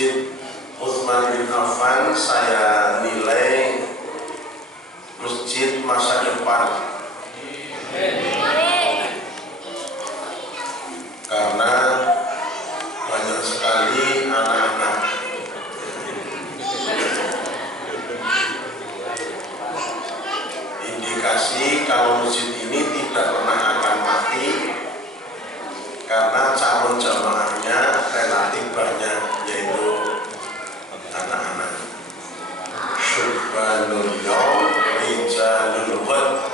Masjid Utsman bin Affan saya nilai masjid masa depan. Karena banyak sekali anak-anak indikasi kalau masjid ini tidak pernah akan mati karena calon jamaahnya relatif banyak, yaitu anak-anak. Syubhanul yaum rijalul ghad.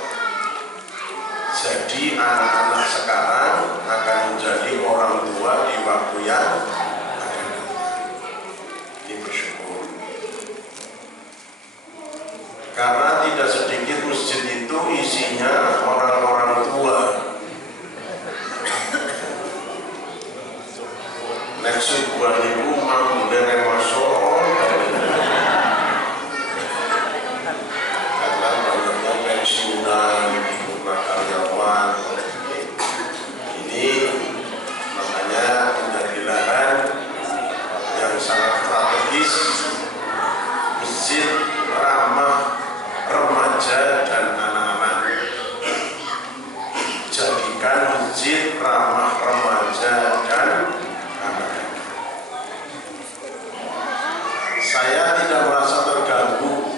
Jadi anak-anak sekarang akan menjadi orang tua di waktu yang akan datang. Ini bersyukur. Karena tidak sedikit masjid itu isinya orang-orang tua. Nek sebuah ibu mampu dari masuk karena banyaknya pensiunan, karyawan. Ini makanya menjadi lahan yang sangat strategis, masjid ramah remaja dan anak-anak. Jadikan masjid ramah remaja dan anak-anak. Saya tidak merasa terganggu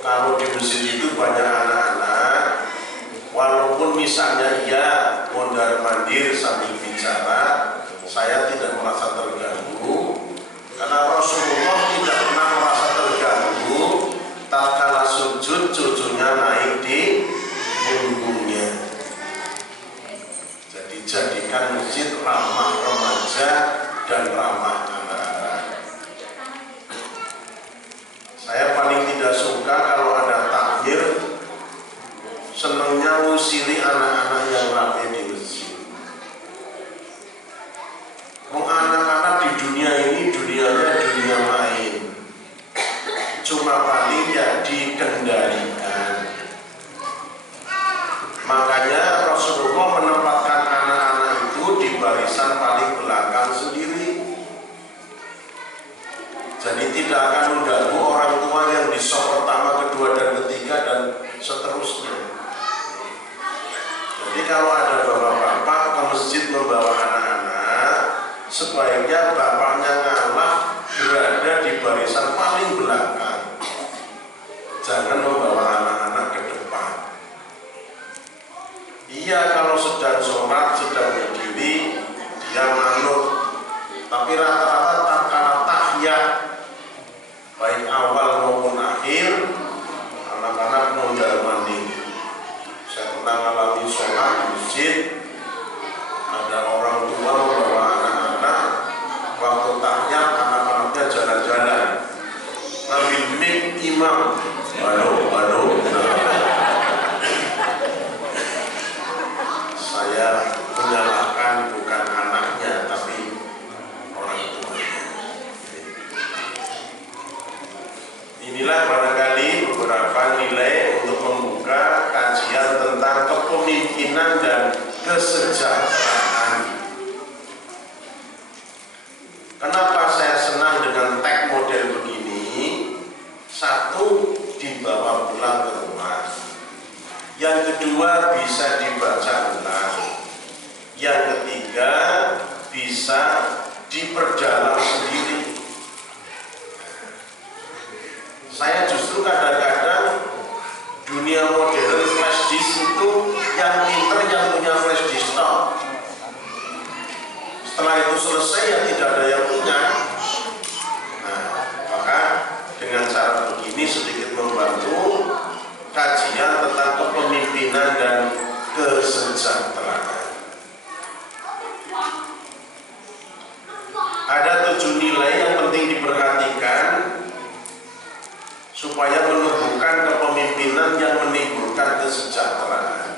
kalau di masjid itu banyak anak-anak, walaupun misalnya ia mondar-mandir sambil bicara, saya tidak merasa terganggu karena Rasulullah tidak pernah merasa terganggu tatkala sujud cucunya naik di punggungnya. Jadi jadikan masjid ramah remaja dan ramah anak-anak. Saya paling tidak suka kalau ada takbir senangnya ngusiri anak-anak yang rapi di masjid. Anak-anak di dunia ini dunianya dunia main, cuma paling ya dikendalikan. Makanya Rasulullah menempatkan anak-anak itu di barisan paling belakang sendiri. Jadi tidak akan mengganggu orang tua yang di saf pertama, kedua, dan ketiga, dan seterusnya. Jadi kalau ada bapak-bapak ke masjid membawa anak-anak, sebaiknya bapaknya ngalah berada di barisan paling belakang. Jangan membawa anak-anak ke depan. Iya, kalau sedang sholat, sedang berdiri, dia manut. Tapi rata-rata tatkala tahiyat, baik awal maupun akhir, anak-anak mondar-mandir. Saya pernah mengalami sholat di masjid, ada orang tua membawa anak-anak, waktu tahiyat anak-anaknya jalan-jalan, ngambil mic imam, halo. Saya menyalahkan bukan anaknya, tapi orang tuanya. Inilah barangkali beberapa nilai untuk membuka kajian tentang kepemimpinan dan kesejahteraan. Kenapa saya senang dengan tag model begini? Satu, dibawa pulang ke rumah. Yang kedua, bisa dibaca ulang. Yang ketiga, bisa diperdalam sendiri. Saya justru kadang-kadang dunia modern flash disk itu yang pinter yang punya flash disk stop. Setelah itu selesai ya tidak ada yang punya. Nah, maka dengan cara begini sedikit membantu kajian tentang kepemimpinan dan kesejahteraan. Ada 7 nilai yang penting diperhatikan supaya menumbuhkan kepemimpinan yang menimbulkan kesejahteraan.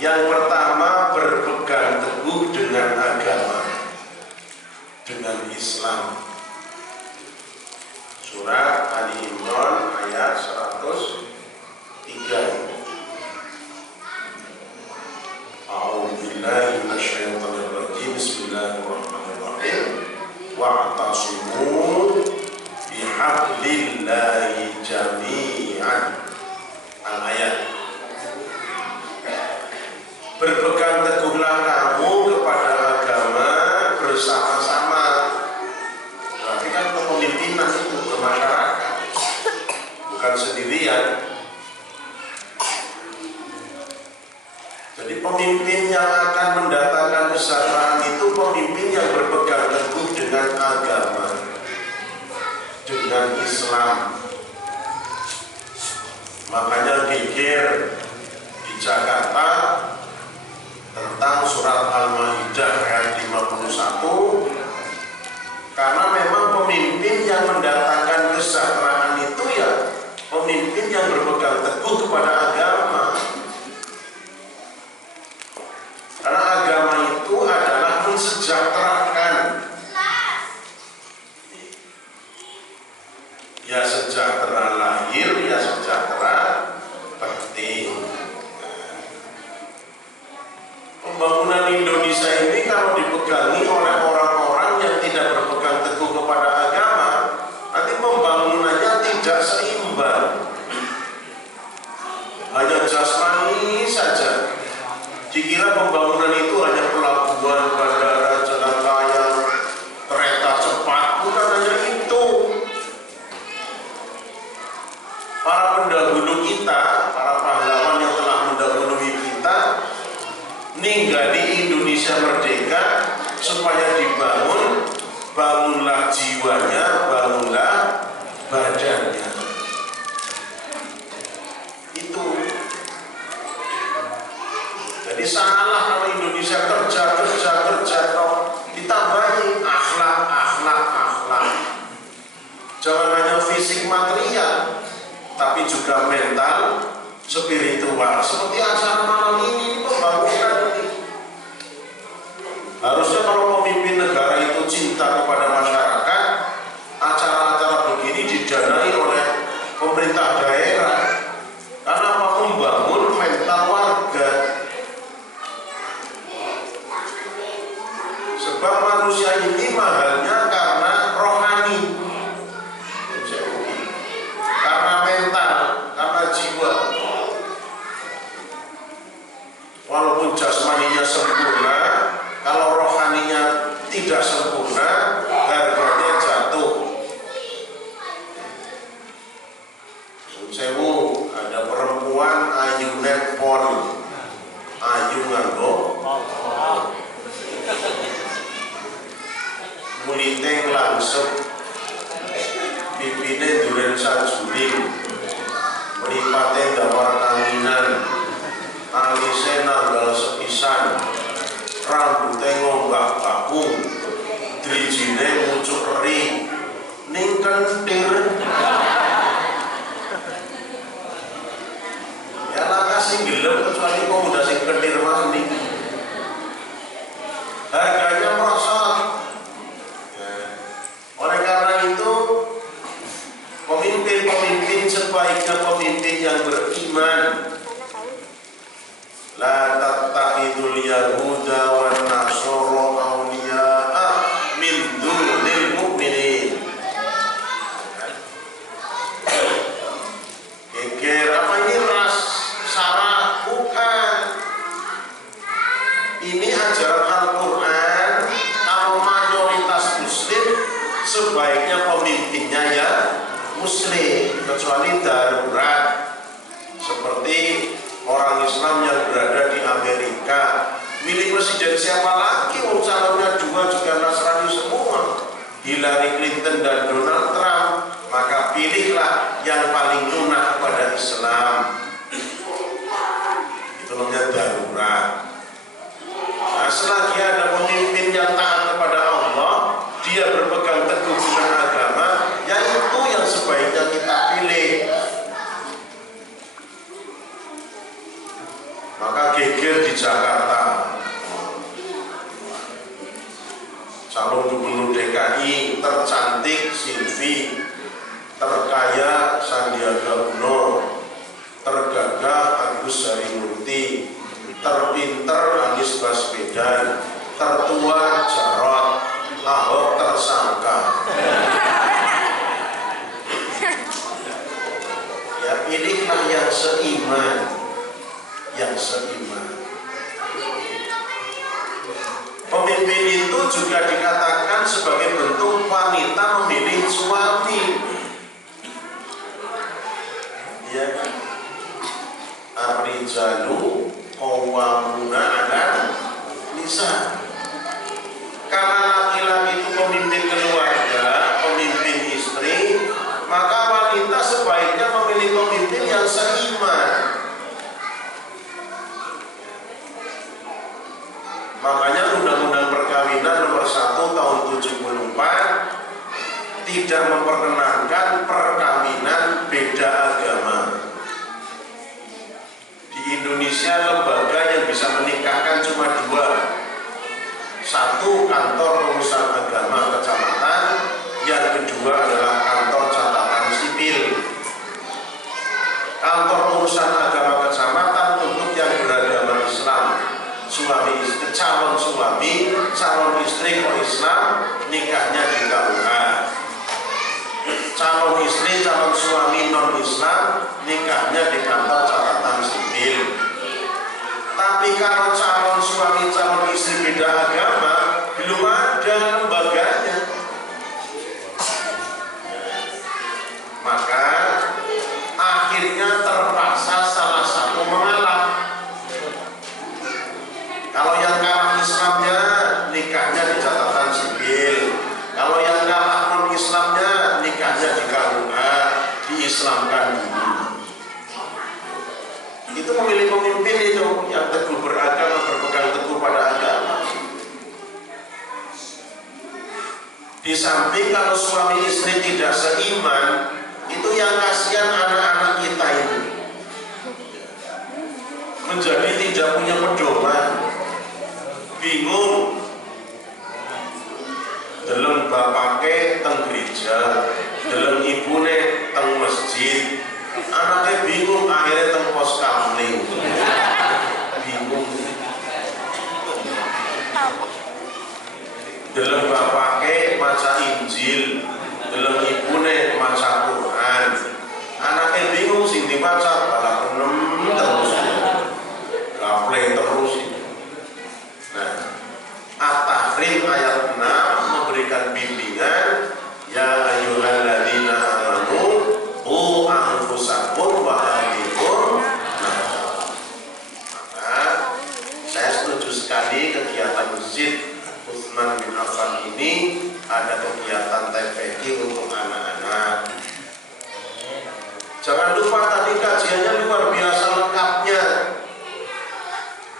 Yang pertama, berpegang teguh dengan agama, dengan Islam. Surat Ali Imran ayat 103. A'udzubillahi minasyaitonir rajim. Bismillahirrahmanirrahim. wa'tasimu bihablillahi jami'an. Al-ayat. Berpegang teguhlah kamu kepada agama bersama-sama. Berarti kan kepemimpinan itu bermasyarakat, bukan sendirian. Jadi pemimpin yang akan mendatangkan kesejahteraan itu pemimpin yang berpegang teguh dengan agama, dengan Islam. Makanya geger di Jakarta tentang surat Al-Maidah ayat 51, karena memang pemimpin yang mendatangkan kesejahteraan itu ya pemimpin yang berpegang teguh kepada agama. Karena agama itu adalah mensejahterakan. Ya sejahtera lahir, ya sejahtera batin. Pembangunan Indonesia ini kalau dipegangi oleh orang-orang yang tidak berpegang teguh kepada agama, nanti pembangunannya tidak seimbang. Hanya jasmani saja. Dikira pembangunan itu hanya pelabuhan, bandara, jalan raya, kereta cepat, bukan hanya itu. Para pendahulu kita, para pahlawan yang telah mendahului kita, ninggali Indonesia merdeka supaya dibangun, bangunlah jiwanya, bangunlah badannya. Itu. Jadi salah kalau Indonesia kerja ditambahi akhlak. Jangan hanya fisik material, tapi juga mental, spiritual. Seperti acara malam ini pembangunan ini. Harusnya kalau pemimpin negara itu cinta kepada masyarakat, acara-acara begini didanai oleh pemerintah daerah. Karena apa? Membangun mental warga. Sebab manusia ini mahalnya karena rohani, karena mental, karena jiwa. Walaupun jasmaninya sempurna, kalau rohaninya tidak sempurna, harganya jatuh. Sewu, ada perempuan ayu nepon, ayu nganggo muliteng langsung, pipine duren sajuling, mripate gawar kanginan, alisé nanggal sepisan, rambute ngombak bakung, drijine mucuk eri, ning kentir. Ya laka sing gelem kecuali pemuda sing kentir mandi. Harganya merosot. Oleh karena itu, pemimpin-pemimpin sebaiknya pemimpin yang beriman. La tattakhidul yahuda wan nasara awliya'a min dunil mu'minin. Geger apa ini ras sara bukan. Ini ajaran Al-Quran. Kalau mayoritas muslim, sebaiknya pemimpinnya ya muslim, kecuali darurat seperti orang Islam yang berada di Amerika. Milih presiden siapa lagi? Calonnya dua juga Nasrani semua, Hillary Clinton dan Donald Trump. Maka pilihlah yang paling lunak kepada Islam. Itu namanya darurat. Nah, selagi ada pemimpin yang taat kepada Allah, dia berpegang teguh dengan agama, ya itu yang sebaiknya kita pilih. Maka geger di Jakarta, calon gubernur DKI tercantik Silvi, terkaya Sandiaga Uno, tergagah Agus Harimurti, terpinter Anies Baswedan, tertua Jarot. Ahok tersangka. Ya pilihlah yang seiman, yang seiman. Pemimpin itu juga dikatakan sebagai bentuk wanita memilih suami. Ya kan? Ar-rijalu qawwamuna 'alan nisa. Karena laki-laki itu pemimpin keluarga, pemimpin istri, maka wanita sebaiknya memilih pemimpin yang seiman. Makanya Undang-Undang Perkawinan nomor 1 tahun 74 tidak memperkenankan perkawinan beda agama. Di Indonesia lembaga yang bisa menikahkan cuma 2. Satu, kantor urusan agama kecamatan, yang kedua adalah kantor catatan sipil. Kantor urusan agama kecamatan untuk yang beragama Islam, suami istri, calon suami, calon istri kok Islam, nikahnya di KUH. Calon istri, calon suami non Islam, nikahnya di kantor catatan sipil. Tapi kalau calon suami, calon istri beda agama, belum ada lembaganya. Maka akhirnya terpaksa salah satu mengalah. Kalau yang kalah Islamnya, nikahnya di catatan sipil. Kalau yang kalah non Islamnya, nikahnya di KUH, diislamkan dulu. Itu memilih pemimpin itu yang teguh beragama, berpegang teguh pada agama. Di samping kalau suami istri tidak seiman, itu yang kasihan anak-anak kita ini menjadi tidak punya pedoman, bingung. Deleng bapake teng gereja, deleng ibune teng masjid. Anaknya bingung, akhirnya teng pos kamling. Bingung. Deleng bapake maca Injil, deleng ibune maca Quran. Anaknya bingung sing dibaca malah penem terus. Gaple terus. Nah, At-Tahrim ayat 6 memberikan bimbingan, ya ayyuhalladzina amanu qu anfusakum wa ahlikum. Maka saya setuju sekali kegiatan Masjid Utsman bin Affan ini ada kegiatan TPQ untuk anak-anak. Jangan lupa tadi kajiannya luar biasa lengkapnya.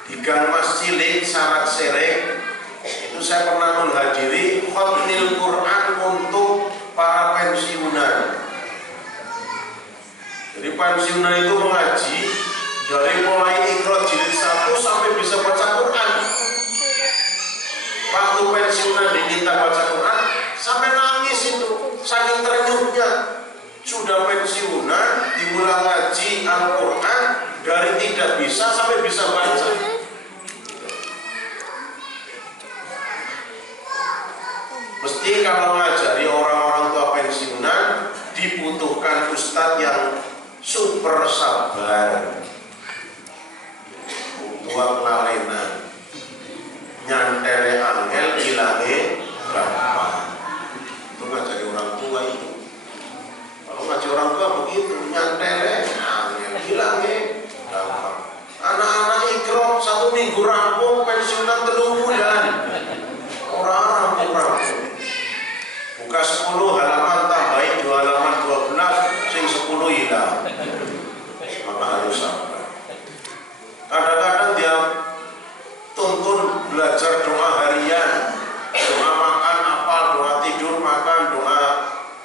Di Gang Mas Cilik, Sarak Serek, itu saya pernah menghadiri khatmil Quran untuk para pensiunan. Jadi pensiunan itu mengaji dari mulai Iqra jilid 1 sampai bisa baca Quran. Waktu pensiunan diminta baca Quran sampai nangis itu, saking terenyuhnya. Sudah pensiunan dimulai ngaji Al-Quran dari tidak bisa sampai bisa baca. Mesti kalau ngajari orang-orang tua pensiunan dibutuhkan ustadz yang super sabar, tua kelalenan, nyantere angel, ilange gampang. Itu ngajari orang tua itu. Kalau ngaji orang tua begitu, nyantere angel, ilange gampang. Anak-anak Iqra 1 minggu rampung, pensiunan 3 bulan. Orang rampung. Buka 10 halaman, tambahin 2 halaman 12, sing 10 hilang. Maka harus sabar. Kadang-kadang dia tuntun belajar doa harian, doa makan apa, doa tidur makan, doa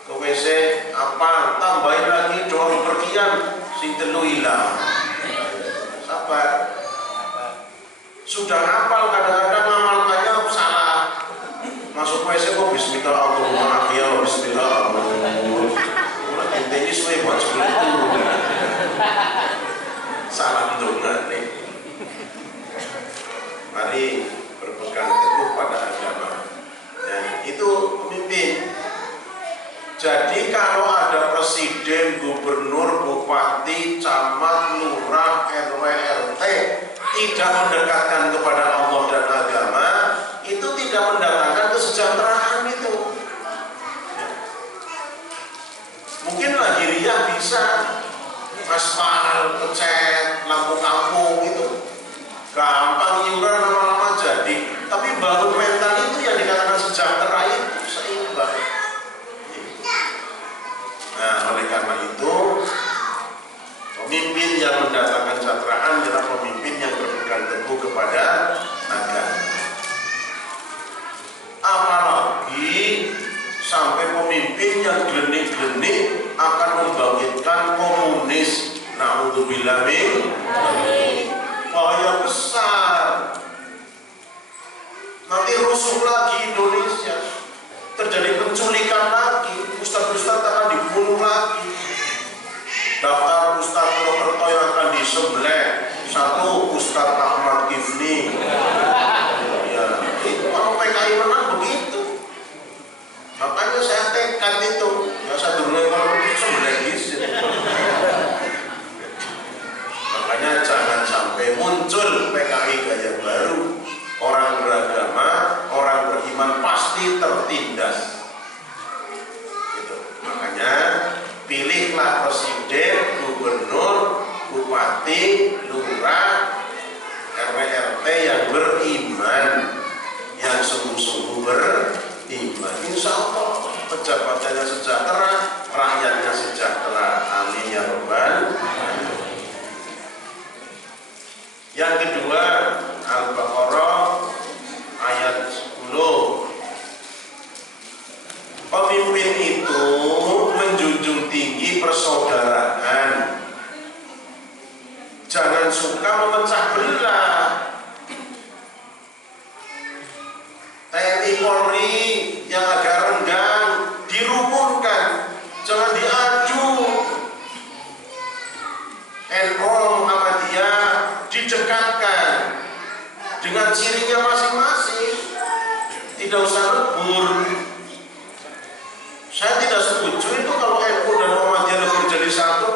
ke WC apa, tambahin lagi doa bepergian, sing 3 hilang. Sabar. Sudah hafal, kadang-kadang ngamalkannya salah. Masuk WC kok bismillah Allahumma ya bismillah Allahumma. Ini suwe buat sebelum salah ndonga nih. Mari berpegang teguh pada agama. Dan itu tidak mendekatkan kepada Allah dan agama, itu tidak mendatangkan kesejahteraan itu. Mungkin lahiriah bisa, aspal, ngecat, lampu kampung itu gampang, iuran lama-lama jadi. Tapi bangun mental itu yang dikatakan sejahtera itu seimbang. Nah, oleh karena itu pemimpin yang mendatangkan kesejahteraan adalah pemimpin yang berpegang teguh kepada agama. Apalagi sampai pemimpin yang glenik-glenik akan membangkitkan komunis. Na'udzubillah min bahaya besar. Nanti rusuh lagi Indonesia, terjadi penculikan lagi, ustaz-ustaz akan dibunuh lagi. Daftar Ustaz Purwokerto yang akan disembelih, satu Ustaz Ahmad Kifni. Ya, itu kalau PKI menang begitu. Makanya saya tekad itu, ya saya dulu kalau sembelih di sini. Makanya jangan sampai muncul PKI gaya baru. Orang beragama, orang beriman pasti tertindas. Gitu. Makanya pilihlah presiden, gubernur, bupati, lurah, RW-RT yang beriman, yang sungguh-sungguh beriman. Insya Allah pejabatannya sejahtera, rakyatnya sejahtera. Amin ya rabbal alamin. Yang kedua, Al-Baqarah ayat 10. Pemimpin itu menjunjung tinggi persaudaraan. Jangan suka memecah belah. TNI Polri yang agak renggang dirukunkan, jangan diadu. NU Muhammadiyah didekatkan dengan cirinya masing-masing, tidak usah lebur. Saya tidak setuju itu kalau NU dan Muhammadiyah lebur jadi satu,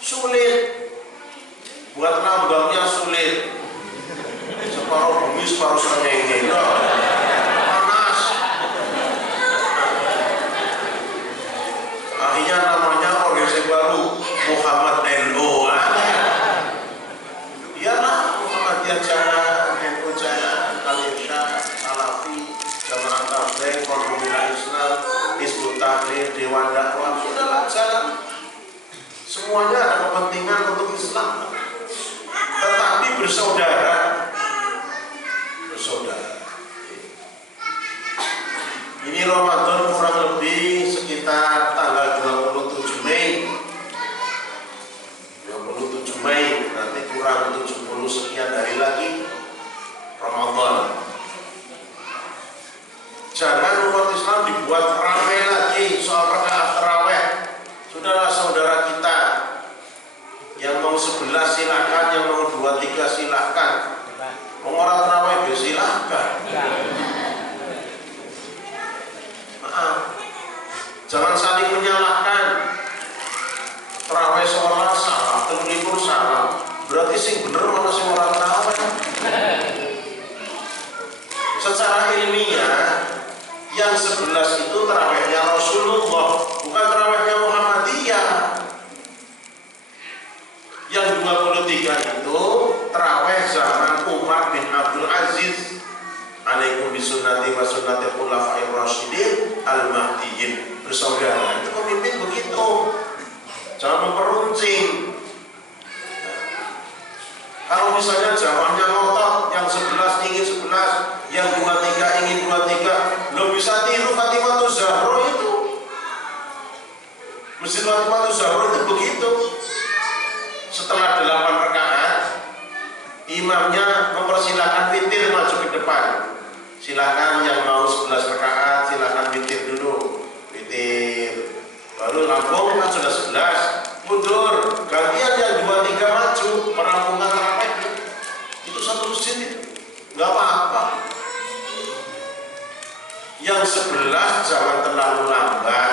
sulit, buat lambangnya sulit, separuh bumi separuh sengenge, panas. Akhirnya namanya organisasi baru Muhammad NU. Iyalah Muhammadiyah jalan, NU jalan, Al-Irsyad, Salafi, Jamaah Tabligh, Qur'anul Islam, Hizbut Tahrir, Dewan Dakwah, sudahlah jalan. Semuanya ada kepentingan untuk Islam, tetapi bersaudara. Ini Ramadan kurang lebih sekitar tanggal 27 Mei. 27 Mei, nanti kurang 70 sekian hari lagi Ramadan. Jangan umat Islam dibuat ramai lagi soal rakaat tarawih. Sudahlah saudara kita, yang mau 11 silahkan, yang mau 23 silahkan, mau orang tarawih silahkan. Maaf, jangan saling menyalahkan. Tarawih sholat salah, telur salah, berarti sing bener mana sing orang tarawih. Secara ilmiah, yang 11 itu tarawihnya Rasulullah, bukan tarawihnya Muhammadiyah. Yang 23 itu tarawih zaman Umar bin Abdul Aziz. Alaikum bisunnati wa sunnati khulafa'ir rasyidin al-mahdiyyin. Bersaudara, itu pemimpin begitu. Jangan memperuncing. Kalau misalnya jamaahnya ngotot, yang 11 ingin 11, yang 23 ingin 23, lo bisa tiru Fatimahuz Zahra itu. Masjid Fatimahuz Zahra itu begitu. Setelah 8 rakaat, imamnya mempersilahkan witir maju ke depan. Silakan yang mau 11 rakaat, silakan witir dulu. Witir. Baru rampung kan sudah 11, mundur. Gantian yang 23 maju, perampungan tarawih. Itu satu masjid itu, nggak apa-apa. Yang 11 jangan terlalu lambat,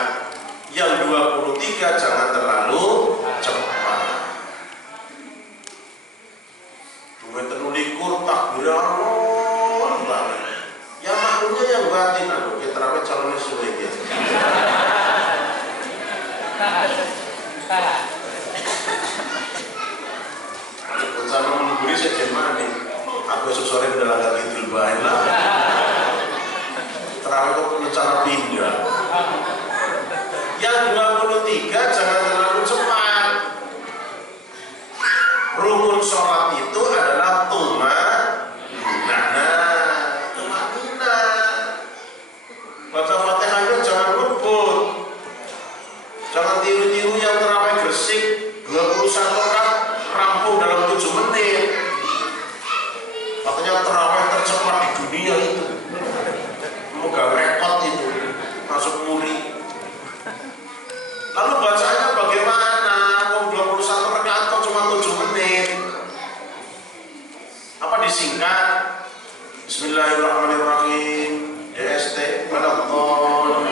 yang 23 jangan terlalu cepat. Gue tenulikur takbir alon banget. Ya maklunya yang batin aku kita terawih calonnya suwe gitu. Bencana mengguri saja mana? Aku esok sore udah agak gitu baik lah. Terawih kok rencana pindah. Yang 23 jangan terlalu cepat. Rukun sholat itu adalah baca Fatihahnya jangan ngebut, jangan tiru-tiru yang terawih gresik 21 rakaat rampung dalam 7 menit. Makanya terawih tercepat di dunia itu, semoga rekod itu masuk muri. Lalu bacanya bagaimana? 21 rakaat kok cuma 7 menit? Apa disingkat? Bismillahirrahmanirrahim. DST Manaton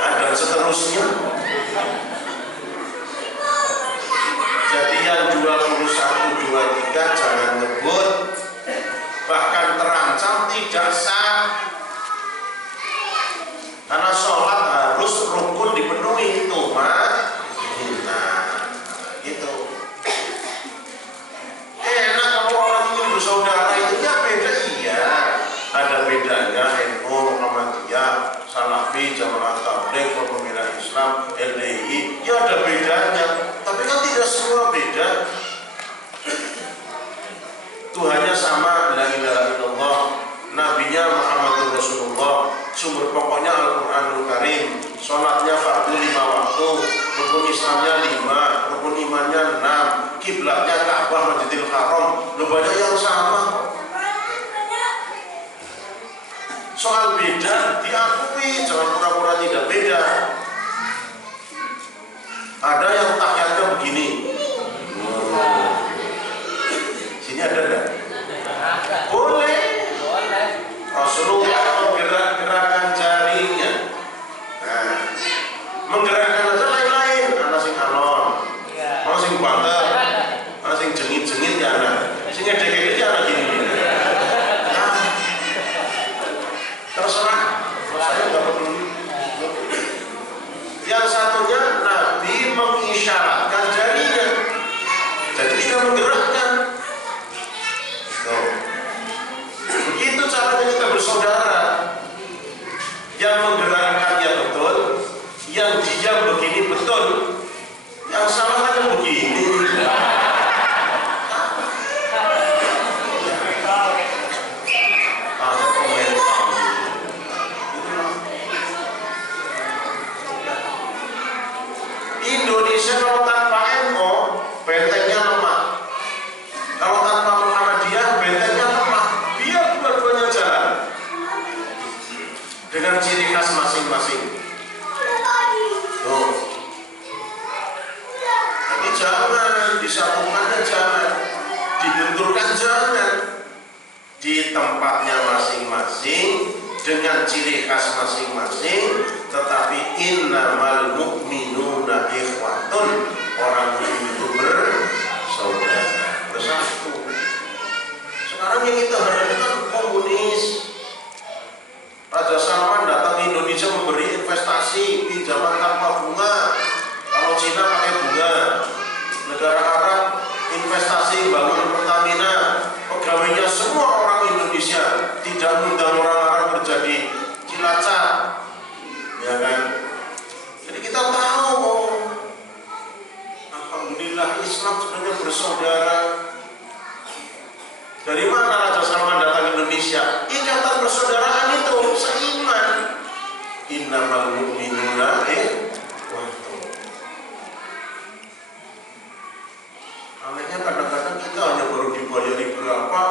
dan seterusnya. Jadi yang 21, 23 jangan ngebut, bahkan terancam tidak sah. Karena sholat harus rukun dipenuhi itu mah. Nah, gitu. Enak kalau orang ingin bersaudara itu ya beda, iya. Ada bedanya NU, Muhammadiyah, Salafi, Jamaah Tabligh, Pembela Islam, LDI, ya ada bedanya. Tapi kan tidak semua beda. Tuhannya sama, la ilaha illallah, nabinya Muhammadur Rasulullah, sumber pokoknya Al-Quranul Karim, sholatnya fardu 5 waktu, rukun Islamnya 5, rukun imannya 6, kiblatnya Ka'bah Masjidil Haram, banyak yang sama. Soal beda diakui, jangan pura-pura tidak beda. Ada yang tahiyatnya begini. Sini ada enggak? Boleh. Rasulullah menggerak-gerakkan jarinya. Nah, menggerakkan aja lain-lain. Ana sing alon, ana sing banter, ana sing jengit-jengit ya ana. Sing ngedek-ngedek ya ana gini. Terserah, saya nggak peduli. Yang satunya Nabi mengisyaratkan jarinya, jadi sudah menggerakkan. Begitu caranya kita bersaudara. Yang menggerakkannya betul, yang diam begini betul, yang salah hanya begini. Indonesia kalau tanpa NU bentengnya lemah, kalau tanpa Muhammadiyah bentengnya lemah. Biar dua-duanya jalan dengan ciri khas masing-masing. Tapi jangan disatukannya, jangan dibenturkan, jangan. Di tempatnya masing-masing dengan ciri khas masing-masing, tetapi innamal mu'minuna ikhwatun, orang mukmin itu bersaudara, bersatu. Sekarang yang kita hadapi kan komunis. Raja Salman datang ke Indonesia memberi investasi pinjaman tanpa bunga. Kalau Cina pakai bunga. Negara Arab investasi bangun Pertamina. Pegawainya semua orang Indonesia, tidak mengundang orang Arab kerja di Cilacap, ya kan? Jadi kita tahu, alhamdulillah Islam sebenarnya bersaudara. Dari mana Raja Salman datang ke Indonesia? Ikatan persaudaraan itu seiman. Innamal mu'minuna ikhwatun. Anehnya kadang-kadang kita hanya baru dibayari berapa,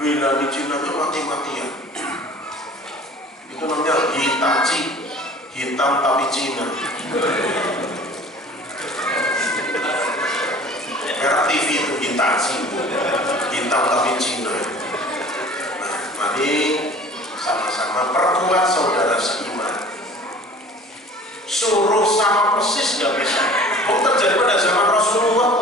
bela di Cina nya mati-matian. Itu namanya Hitachi, hitam tapi Cina. Merah TV itu Hitachi, hitam tapi Cina. Nah, mari sama-sama perkuat saudara seiman. Suruh sama persis gak bisa. Kok terjadi pada zaman Rasulullah?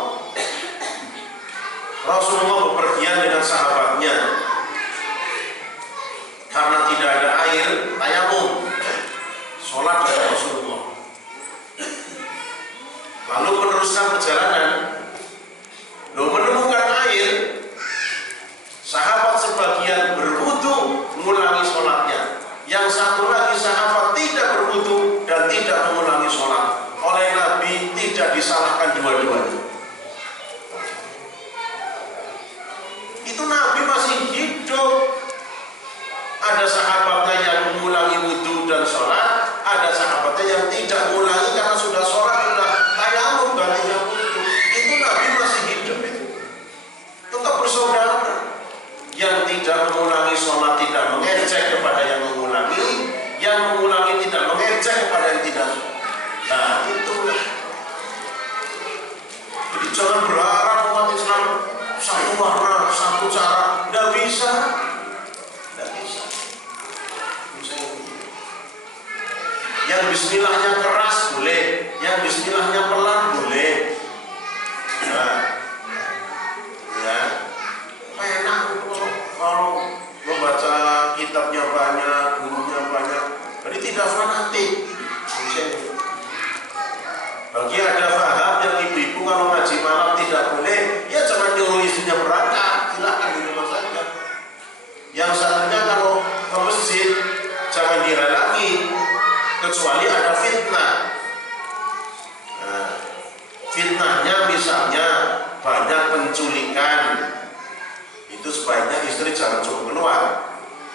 bismillahnya keras boleh, yang bismillahnya pelan boleh. Nah, ya, enak kalau membaca kitabnya banyak, gurunya banyak, jadi tidak fanatik. Bagi ada paham yang ibu-ibu kalau ngaji malam tidak boleh, ya jangan nyuruh istrinya berangkat, silakan di rumah saja. Yang satunya kalau ke masjid jangan dihalangi kecuali ada fitnah. Nah, fitnahnya misalnya banyak penculikan, itu sebaiknya istri jangan cukup keluar,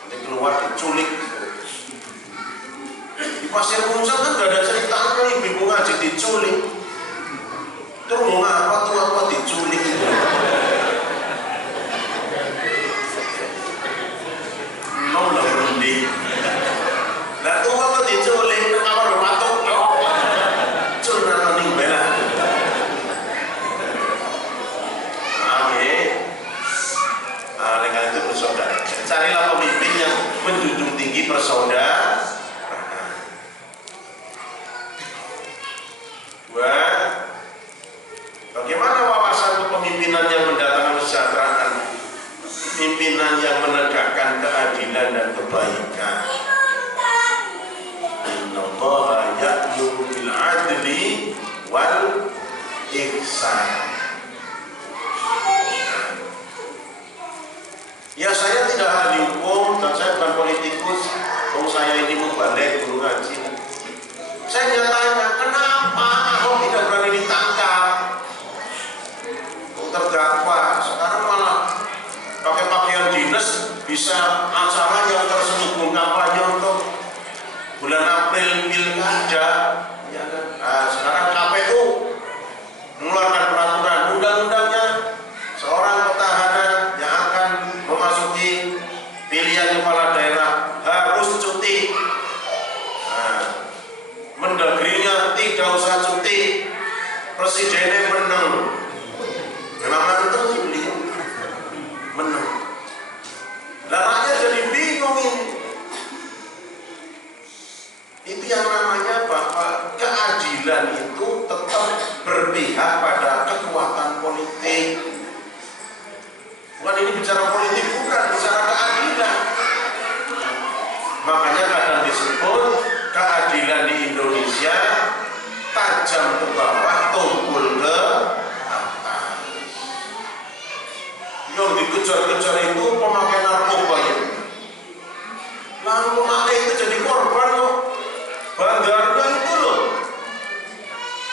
nanti keluar diculik. Di Pasir Muncang kan gak ada cerita apa ibu ngaji diculik. Terus mau ngapa tuh apa diculik itu? Nom lah berhenti. Nah tuh apa diculik? Kamar berpatok. Curang mending bela. Oke. Oleh karena itu bersaudara, carilah pemimpin yang menjunjung tinggi persaudaraan. Bagaimana wawasan kepemimpinan yang mendatangkan kesejahteraan, pimpinan yang menegakkan keadilan dan kebaikan. Innallaha ya'muru bil 'adli wal ihsan. Ya saya tidak ahli hukum dan saya bukan politikus. Kalau saya ini mubalik guru ngaji. Saya tanya, kenapa Ahok tidak berani ditangkap? Terdakwa sekarang malah pakai pakaian dinas, bisa acara yang terselubung kampanye untuk bulan April pilkada. Ya kan? Nah, sekarang KPU mengeluarkan peraturan undang-undangnya, seorang petahana yang akan memasuki pilihan kepala daerah harus cuti. Nah, mendagrinya tidak usah cuti, presidennya menang. Memang mantap sih beliau menang. Lah rakyat jadi bingung ini. Itu yang namanya bahwa keadilan itu tetap berpihak pada kekuatan politik. Bukan ini bicara politik, bukan bicara keadilan. Makanya kadang disebut keadilan di Indonesia tajam ke bawah, tumpul ke yang dikejar-kejar itu pemakai narkoba ya. Lalu pemakai itu jadi korban loh. Bandarnya itu loh,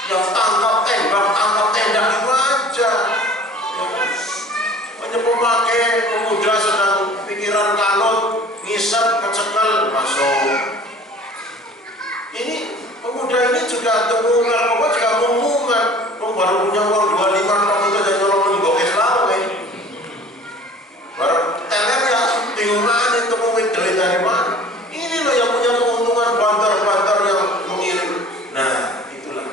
yang tangkap tembak itu aja. Hanya pemakai pemuda sedang pikiran kalut, ngisap, kecekel, masuk. Ini pemuda ini juga temu narkoba juga mengumumkan, baru punya uang 25 tahun itu jadi orang menggokes lalu ini. Bingung itu duit dari mana? Ini loh yang punya keuntungan bantar-bantar yang mengirim. Nah itulah.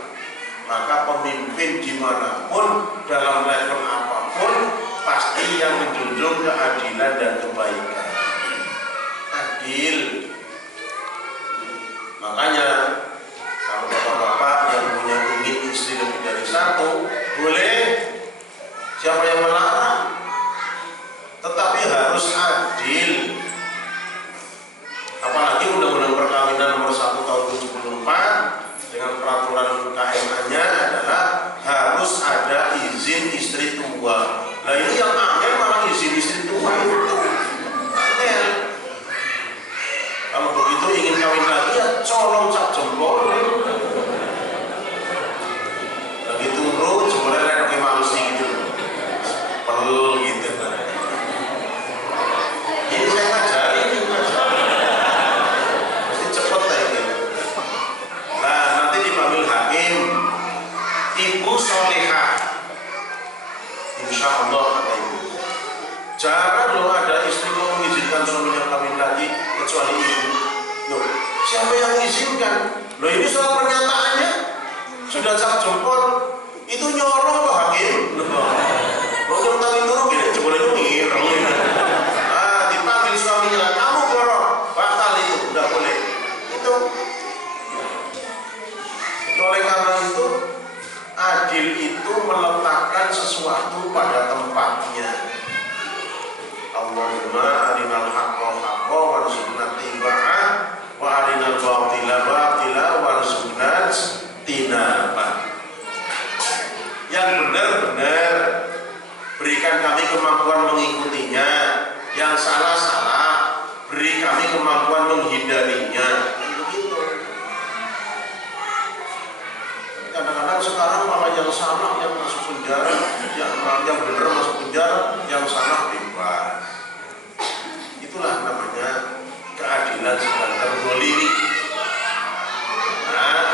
Maka pemimpin dimanapun dalam level apapun pasti yang menjunjung keadilan dan kebaikan. Adil. Makanya kalau bapak-bapak yang punya ingin istri lebih dari satu boleh. Siapa yang melarang? Tetapi harus adil. Apalagi Undang-Undang Perkawinan nomor 1 tahun 74 dengan peraturan KMA-nya adalah harus ada izin istri tua. Nah ini yang angel malah izin istri tua itu angel. Kalau begitu ingin kawin lagi ya colong cap jempol. Lagi turun sebenarnya kayak manusia gitu. Perlu gitu. Ini saya ngajari ini mesti cepet lagi. Nah nanti dipanggil hakim, ibu solehah, insya Allah kata ibu. Jangan loh ada istri mau mengizinkan suaminya kawin lagi kecuali ibu. Loh, siapa yang mengizinkan? Loh ini soal pernyataannya sudah cap jempol, itu nyorong apa hakim? Loh yang tanggung dulu gini, jempolnya ngireng. Suaminya, kamu borok, batal itu, tidak boleh. Itu sesuatu pada tempatnya. Allahumma arinal haqqa haqqa warzuqna ittiba'ah wa arinal batila batila warzuqna tinabah. Yang benar-benar berikan kami kemampuan mengikutinya, yang salah-salah beri kami kemampuan menghindarinya. Begitu. Kadang-kadang sekarang malah yang salah yang masuk penjara, yang benar masuk penjara, yang salah bebas. Itulah namanya keadilan sedang terzolimi. Nah,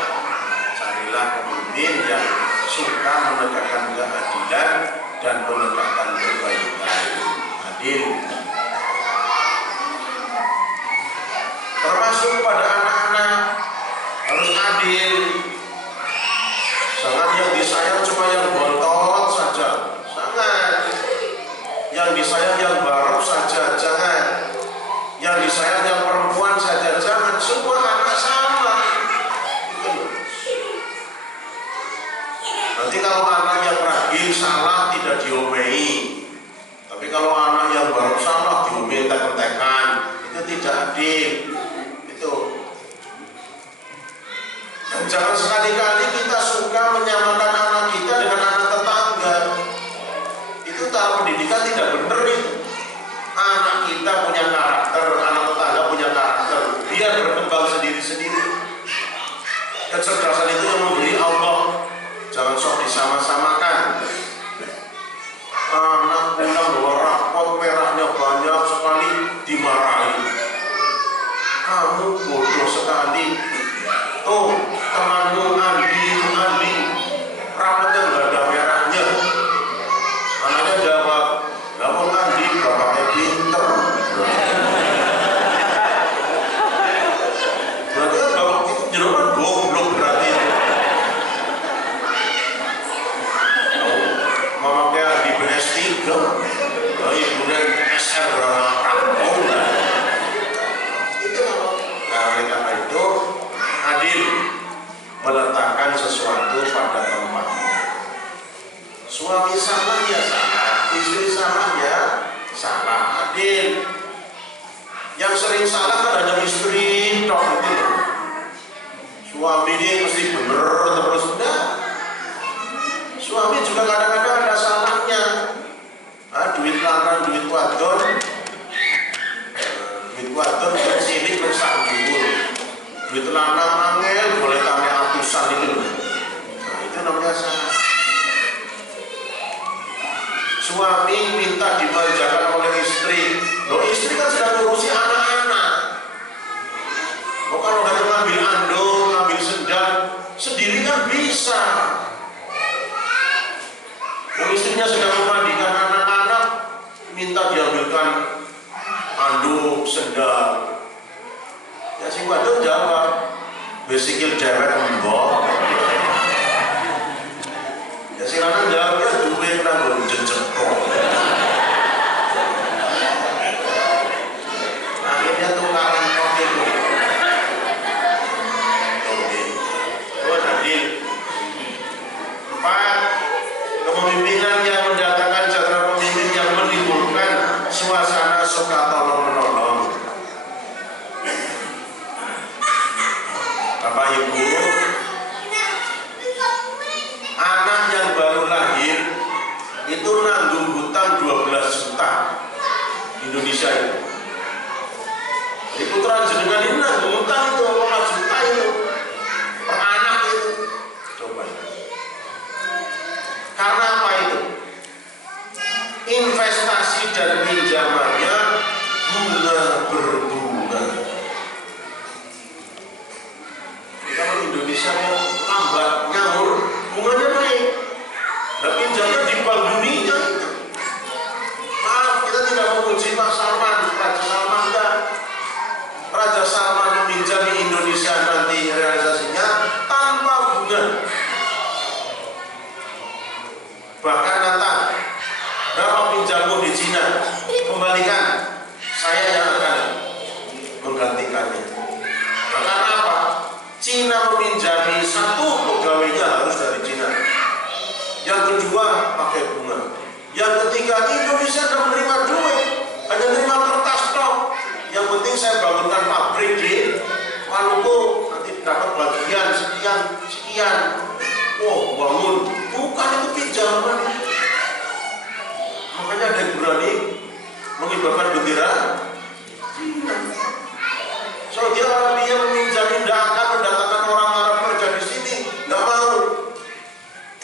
carilah pemimpin yang suka menegakkan keadilan dan menegakkan kebaikan. Adil. Termasuk pada anak-anak harus adil. Jangan yang disayang cuma yang bontot saja, jangan. Yang disayang yang barok saja, jangan. Yang disayang yang perempuan saja, jangan. Semua anak sama. Nanti kalau anak yang ragil salah tidak diomei, tapi kalau anak yang barok salah diomei tek-tekan, itu tidak adil. Itu. Dan jangan sekali-kali kita suka menyamakan anak kita dengan anak tetangga. Itu cara pendidikan tidak benar itu. Anak kita punya karakter, anak tetangga punya karakter. Biar berkembang sendiri-sendiri. Kecerdasan itu yang memberi Allah. Jangan sok disama-samakan. Anak pulang bawa rapot merahnya banyak sekali dimarahi. Kamu bodoh sekali. Tuh temanmu Andi, rapotnya nggak ada merahnya. Anaknya jawab, namun Andi bapaknya pinter. Berarti kan bapak itu jenuhan goblok berarti. Mamanya Andi BS3, ibunya SR rampung. Itu nah oleh karena itu adil meletakkan sesuatu pada tempatnya. Suami salah ya salah, istri salah ya salah, adil. Yang sering salah kan hanya istri, toh gitu. Suami ini mesti bener terus enggak. Suami juga kadang-kadang ada salahnya. Duit lanang, duit wadon, duit silik besar dulu. Duit lanang angel boleh tanya atusan itu. Nah, itu namanya salah. Suami minta dimanjakan oleh istri. Loh, istri kan sedang ngurusi anak-anak. Loh, kalau hanya ngambil andong, ngambil sendal sendiri kan bisa. Loh, istrinya sedang memandikan anak-anak, minta diambilkan anduk, sendal. Ya si wadon jawab, besikil dewek mbok. Ya si lanang jawab, ya duwe nang jejeko. Akhirnya tukaran kok itu. Oke. Oh, adil. 4. Kepemimpinan yang mendatangkan jatra pemimpin yang menimbulkan suasana suka tolong-menolong. Bapak Ibu, anak yang baru lahir itu nanggung hutang 12 juta Indonesia itu. Di putra jenengan ini nanggung hutang itu 5 juta itu per anak itu. Coba itu. Karena apa itu? Investasi dan pinjamannya bunga berbunga. Kalau Indonesia mau lambat nyaur, bunganya naik. Dan pinjamnya di bank dunia. Maaf, kita tidak memuji Pak Salman, Raja Salman enggak. Raja Salman meminjami Indonesia nanti realisasinya tanpa bunga. Bahkan Nathan, berapa pinjammu di Cina? Kembalikan, saya yang akan menggantikannya. Karena apa? Cina meminjami satu pegawainya harus dari Cina. Yang kedua pakai bunga. menyebabkan bendera Saudi Arabia mendatangkan orang Arab kerja di sini, nggak mau.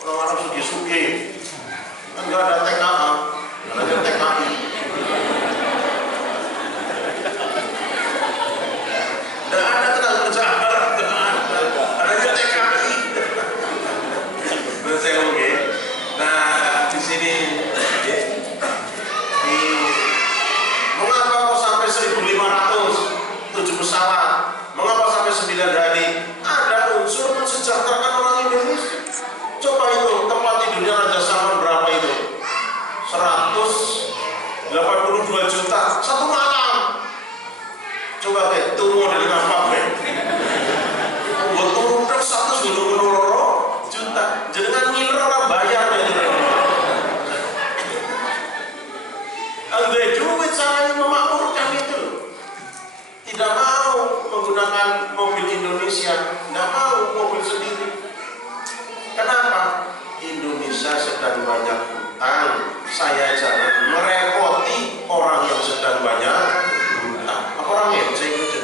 Orang Arab sugi-sugi, kan nggak ada TKA, nggak ada TKI. Nggak ada tenaga kerja Arab, nggak ada, adanya TKI. Saya oke. Nah di sini, mengapa kok sampai 1.507 pesawat? Mengapa sampai 9 hari? Ada unsur mensejahterakan orang Indonesia. Coba itu tempat tidurnya Raja Salman berapa itu? 182 juta satu malam. Coba kayak turun dari apa buat turun ke 122 juta. Jangan ngiler orang bayar ya. Andai duit caranya memakmurkan itu. Tidak mau menggunakan mobil Indonesia, tidak mau mobil sendiri. Kenapa? Indonesia sedang banyak hutang. Saya jangan merepoti orang yang sedang banyak hutang. Apa orang ngecek itu?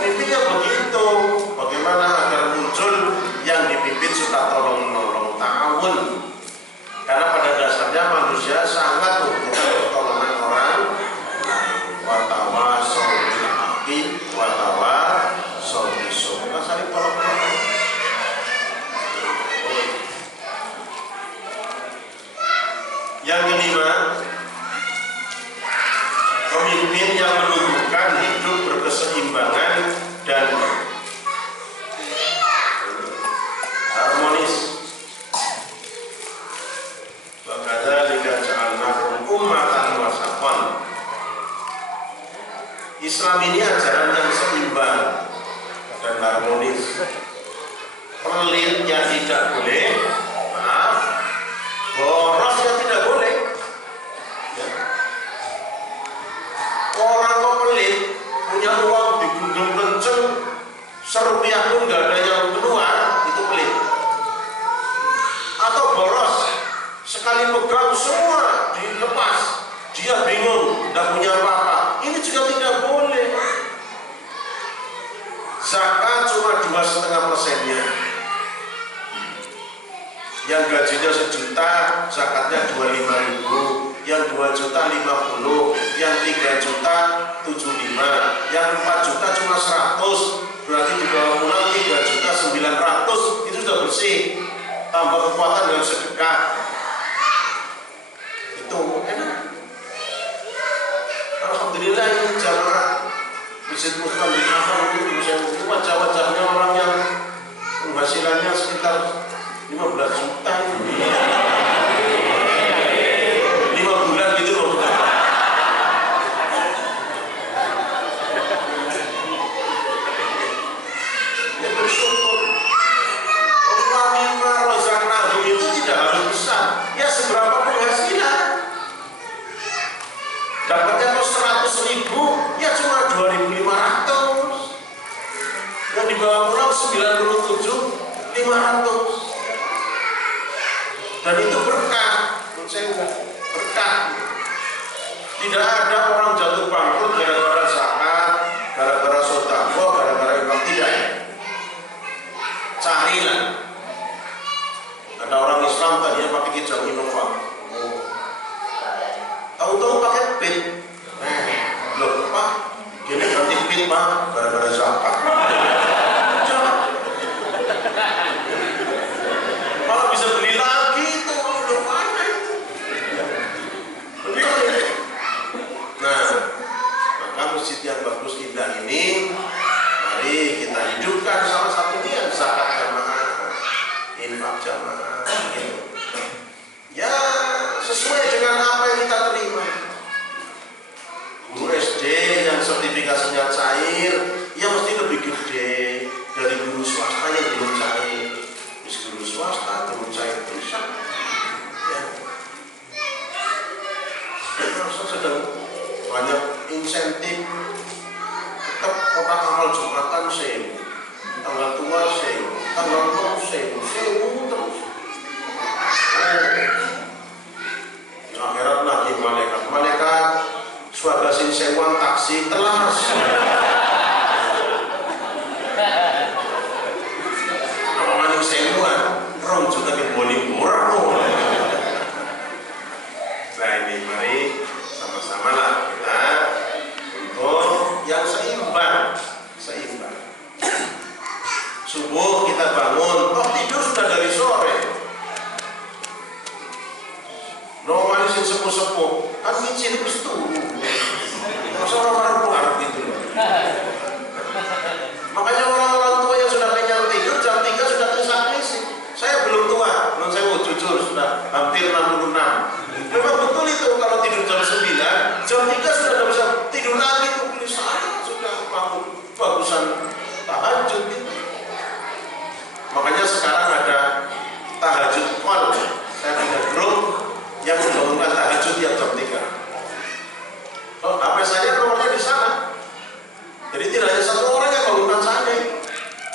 Pemimpinnya begitu. Bagaimana agar muncul yang dipimpin suka tolong-menolong tahun? Karena pada dasarnya manusia sangat membutuhkan pertolongan orang. Watawasau bil haqqi watawasau bis sabr. Saling tolong-menolong. Yang kelima, pemimpin yang menunjukkan hidup berkeseimbangan dan harmonis. Wakadzalika ja'alnakum ummatan wasatan. Islam ini ajaran yang seimbang dan harmonis. Pelitnya tidak boleh, maaf, borosnya tidak boleh. Orang kok pelit, punya uang digenggam kenceng, serupiah pun nggak ada yang keluar, itu pelit. Atau boros, sekali pegang semua dilepas, dia bingung, nggak punya apa-apa. Ini juga tidak boleh. Zakat cuma 2,5%-nya. Yang gajinya 1 juta, zakatnya 25.000. Yang 2 juta 50, yang 3 juta 75, yang 4 juta cuma 100, berarti di bawah pulang 3 juta 900, itu sudah bersih. Tambah kekuatan dengan sedekah. Itu enak. Alhamdulillah ini jamaah Masjid Muslim di Kafan itu wajah-wajahnya orang yang penghasilannya sekitar 15 juta. 5 bulan gitu loh. Ya bersyukur. Allahumma razaqnahum itu tidak harus besar. Ya seberapa penghasilan. Dapatnya kok 100.000, ya cuma 2.500. Yang dibawa pulang 97.500. Dan itu berkah. Berkah. Tidak ada orang jatuh bangkrut gara-gara zakat, gara-gara sedekah, gara-gara infak, tidak. Carilah. Ada orang Islam tadinya pakai hijab Innova. Tahu-tahu pakai pin. Loh, Pak, gini ganti pin, Pak, gara-gara zakat. Jangan. Malah bisa beli lagi itu. Nah, maka masjid yang bagus indah ini, mari kita hidupkan salah satunya zakat jamaah, infak jamaah. Ya, sesuai dengan apa yang kita terima. Guru SD yang sertifikasinya cair, ya mesti lebih gede dari guru swasta yang belum cair. Guru swasta belum cair bisa. Ya. Masa sedang banyak insentif, tetap kotak amal Jumatan sih. tanggal tua sewu, tanggal tua sewu terus. Akhirat lagi malaikat suara sing sewang taksi telas. Apa maning sewuan, rong juta ke boli murah. Nah ini mari sama-sama lah kita untuk yang seimbang. Subuh kita bangun, tidur sudah dari sore. Normalis yang sepuh-sepuh, kan kecil itu turu. Masa orang-orang keluar gitu. Makanya orang-orang tua yang sudah kenyang tidur jam 3 sudah tersak-nisik. Saya belum tua, non saya jujur sudah hampir 66. Memang betul itu kalau tidur jam 9, jam 3 sudah tidak bisa tidur lagi tuh. Saya sudah bangun bagusan tahajud gitu. Makanya sekarang ada tahajud call. Saya punya grup yang membangunkan tahajud yang jam 3. Oh, HP saya nomornya di sana. Jadi tidak hanya satu orang yang bangunkan saya,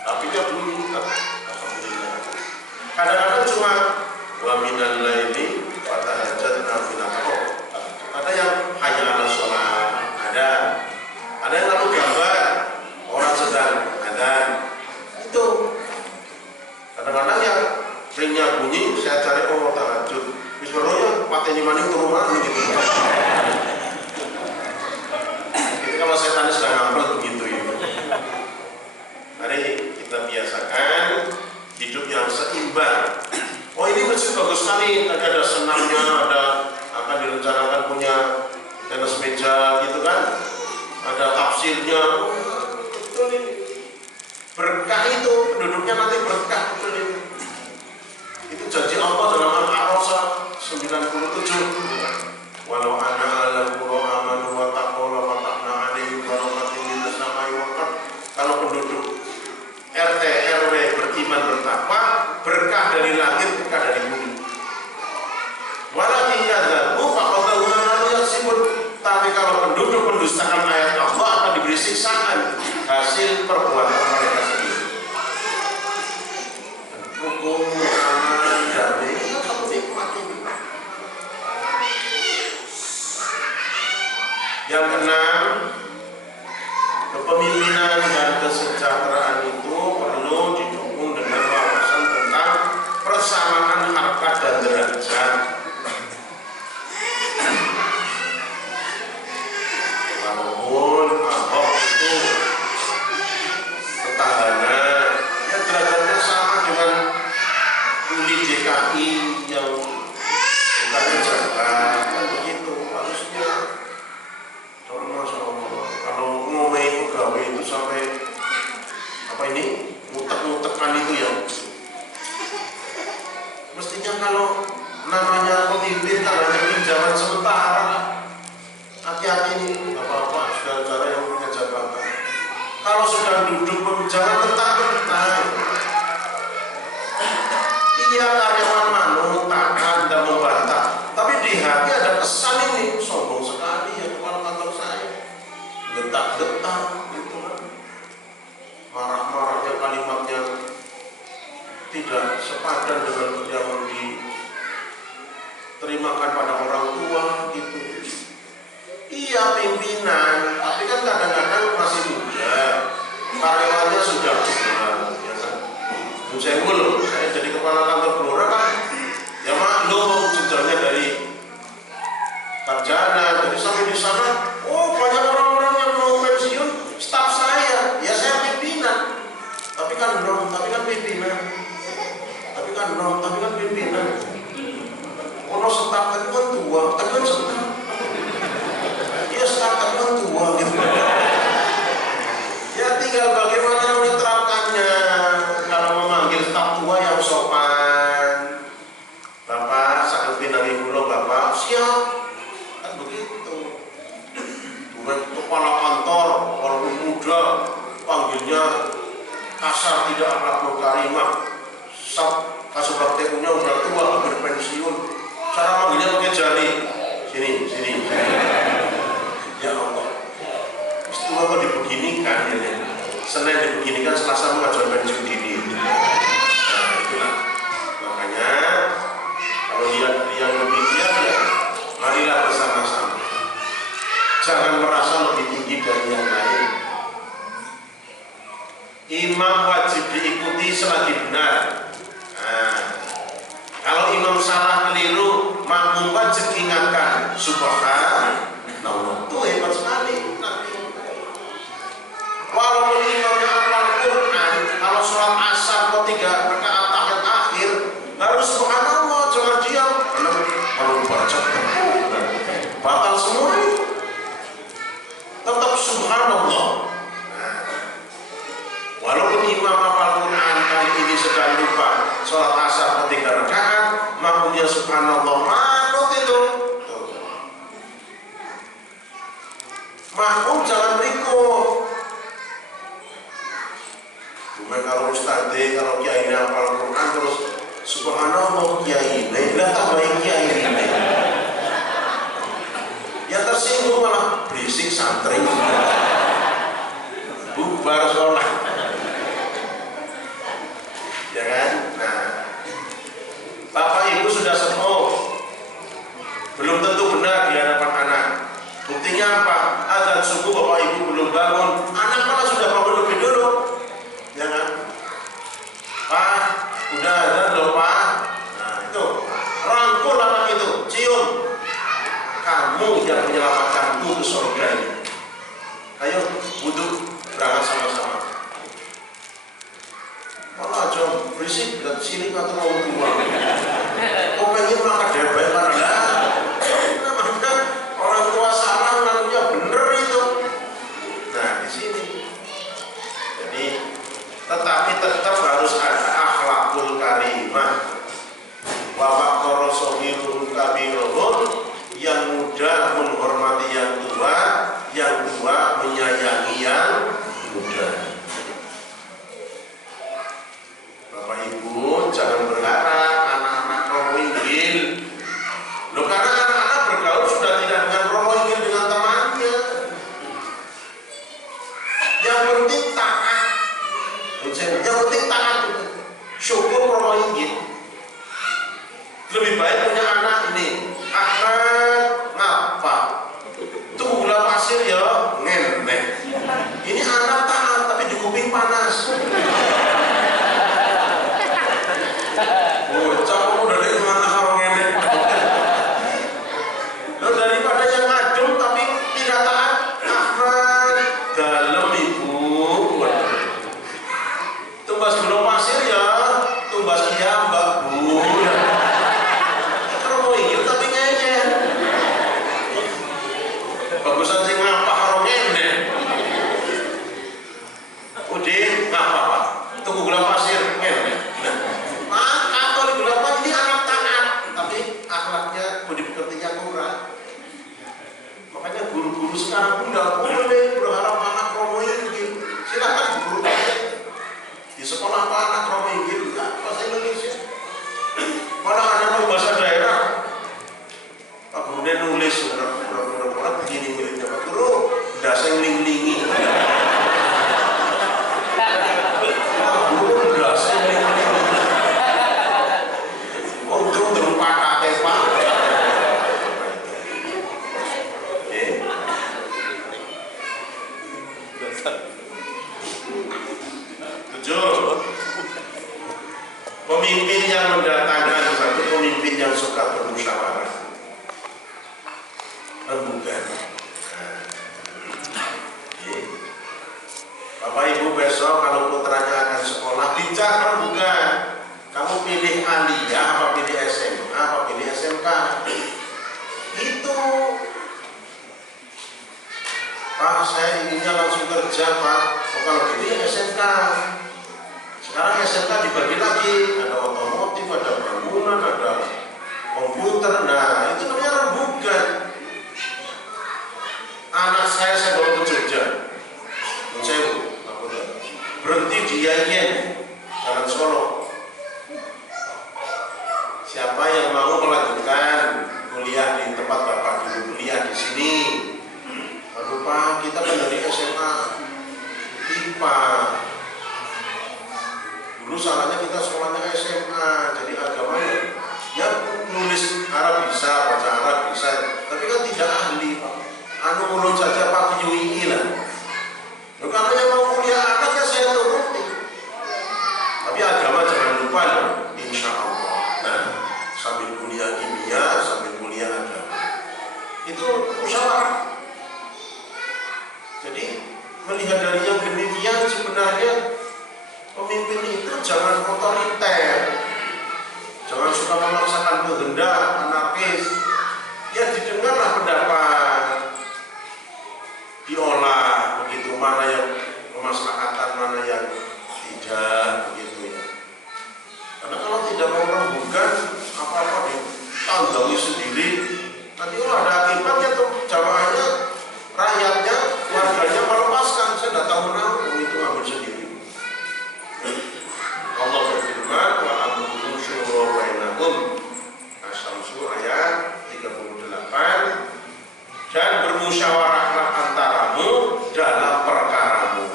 tapi dia bunyi. Alhamdulillah. Kadang-kadang cuma wa minal laili wa tahajjatna nafilatan. Ada yang hanya ala sholat, ada yang lalu gambar orang sedang adzan. Itu kadang-kadang yang ringnya bunyi, saya cari tahajud. Bismillahirrahmanirrahim, pateni maning turun maning gitu. Itu kalau setan sedang ngampel begitu itu. Mari kita biasakan hidup yang seimbang. Oh ini masjid bagus sekali, ada senamnya, ada akan direncanakan punya tenis meja gitu kan, ada tafsirnya. Betul ini. Berkah itu, penduduknya nanti berkah betul ini. Itu janji Allah dalam Al-A'raf 97. Walau anna alal qura amanu wa taqaw la fatahna 'alaihim barakatin minas samai wal ardh. Kalau penduduk RT RW beriman bertakwa, berkah dari langit, berkah dari bumi. Walakin kadzabu faqadahu ma yaksibun. Tapi kalau penduduk mendustakan ayat Allah akan diberi siksaan hasil perbuatan mereka sendiri. Hukum aman damai itu kamu nikmati. Yang keenam, kepemimpinan dan kesejahteraan itu perlu didukung dengan wawasan tentang persamaan harkat dan derajat. Walaupun Ahok itu petahana, ya derajatnya sama dengan uli DKI yang bukan pejabat, kan begitu harusnya. Kalau ngomongin pegawai itu sampai apa ini ngutek-ngutekan itu ya, mestinya kalau namanya pemimpin kan hanya pinjaman sementara. Hati-hati nih bapak-bapak saudara-saudara yang punya jabatan. Kalau sudah duduk jangan mentah-mentah. Iya karyawan manut, taat dan membantah, tapi di hati ada kesan ini sombong sekali ya kepala kantor saya. Getak-getak gitu kan, marah-marahnya kalimatnya tidak sepadan dengan yang diterimakan pada orang tua gitu. Iya pimpinan, tapi kan kadang-kadang masih muda, karyawannya sudah besar, ya kan. Saya jadi kepala kantor Gelora kan, ya maklum jenjangnya dari sarjana, jadi sampai di sana, oh banyak orang-orang yang mau pensiun, staf saya, ya saya pimpinan, tapi kan pimpinan, kalau staf kan tua, kan staf. Staf kan tua gitu. Ya tinggal bagaimana menerapkannya. Kalau memanggil staf tua yang sopan, Bapak sakit pinangi kula Bapak, siap. Kan begitu. Bukan kepala kantor, orang muda panggilnya kasar, tidak akhlakul karimah. Kasubag punya udah tua, berpensiun. Cara manggilnya pakai jari. Sini. Ya Allah, istilah kok dibeginikan ya. Senin dibeginikan, Selasa mengajukan pensiun dini. Nah itulah makanya kalau lihat yang demikian ya marilah bersama-sama, jangan merasa lebih tinggi dari yang lain. Imam wajib diikuti selagi benar. Nah, kalau imam salah keliru, makmum wajib ingatkan. Subhanallah, itu hebat sekali. Walaupun imamnya hafal Quran, kalau sholat asar atau 3 rakaat tahiyat akhir harus subhanallah, jangan diam. Kalau baca batal semua itu. Tetap subhanallah. Nah, walaupun imam hafal Quran kali ini sedang lupa sholat asar atau 3 rakaat, makmumnya subhanallah, manut itu. Makmum jangan berikut. Bukan kalau ustadz, kalau kiai hafal Quran terus subhanallah kiai, lah tambahin kiai ini. Ya tersinggung malah berisik santri. Bubar sholat. Ya kan? Nah, Bapak Ibu sudah sepuh, belum tentu benar di hadapan anak. Buktinya apa? Azan subuh Bapak Ibu belum bangun, anak malah sudah bangun lebih dulu. Ya kan? Pak, udah azan loh Pak. Nah itu, rangkul anak itu, cium. Kamu yang menyelamatkanku ke surga ini. Ayo, wudhu, berangkat sama-sama. Malah aja berisik dan sini atau mau tua. Kok pengen makan debek mana lah? Namanya orang tua salah, anaknya bener itu. Nah di sini. Jadi, tetapi tetap harus ada akhlakul karimah. Wa waqara shaghirun kabirun, yang muda menghormati yang tua menyayangi yang muda. Bapak Ibu jangan berharap anak-anak romo inggil. Loh, karena anak-anak bergaul sudah tidak dengan romo inggil, dengan temannya. Yang penting taat. Yang penting taat. Syukur romo inggil. Lebih baik punya anak ini ngapa? Tunggu gula pasir ya ngeneh. Ini anak taat tapi di kuping panas. Bocah udah dari mana kalau ngeneh? Lo daripada yang ngadem tapi tidak taat, dalam ibu. Tumbas gula pasir ya, tumbas kiambak bu. Bagusan sing ngapa karo ngene. Udin ngapa Pak? Tunggu gula pasir ngene. Nah, atau di gula pasir ini anak taat, tapi akhlaknya budi pekertinya kurang. Makanya guru-guru sekarang pun tidak boleh berharap anak romo inggil. Silakan guru di sekolah apa anak romo inggil? Bahasa Indonesia. Mana ada bahasa daerah? Pak Guru nulis beberapa begini muridnya Pak Guru, dasar ling-lingi. Pak Guru dasar ling-lingi. Untung berupa kakek Pak. Tujuh, pemimpin yang mendatangkan satu pemimpin yang suka bermusyawarah. Rembukan. Bapak Ibu besok kalau putranya akan sekolah bijak rembukan. Kamu pilih aliyah apa pilih SMA apa pilih SMK? Itu. Pak saya inginnya langsung kerja Pak. Oh, kalau gitu ya SMK. Sekarang SMK dibagi lagi. Ada otomotif, ada bangunan, ada komputer. Nah itu namanya rembukan. Anak saya bawa ke Jogja, berhenti di Yayen, Jalan Solo. Siapa yang mau melanjutkan kuliah di tempat Bapak dulu kuliah di sini? Aduh Pak, kita kan dari SMA IPA. Dulu salahnya kita sekolahnya SMA, jadi agamanya ya nulis Arab bisa, baca Arab bisa, tapi kan tidak ahli. Anu ulun saja Pak UI lah. Kalau yang mau kuliah anak ya saya turuti. Tapi agama jangan lupa loh, insya Allah. Nah, sambil kuliah kimia, sambil kuliah agama. Itu musyawarah. Jadi melihat dari yang demikian sebenarnya pemimpin itu jangan otoriter, jangan suka memaksakan kehendak, anarkis. Ya didengarlah pendapat, diolah begitu, mana yang kemaslahatan, mana yang tidak begitu ya. Karena kalau tidak mau rembukan apa-apa ditanggapi sendiri, nanti kalau ada akibatnya tuh jamaahnya, rakyatnya, warganya melepaskan, saya tidak tahu menang, itu ambil sendiri. Allah berfirman, wa amruhum syura bainahum. Asy-Syamsu ayat 38. Dan bermusyawarahlah antaramu dalam perkaramu.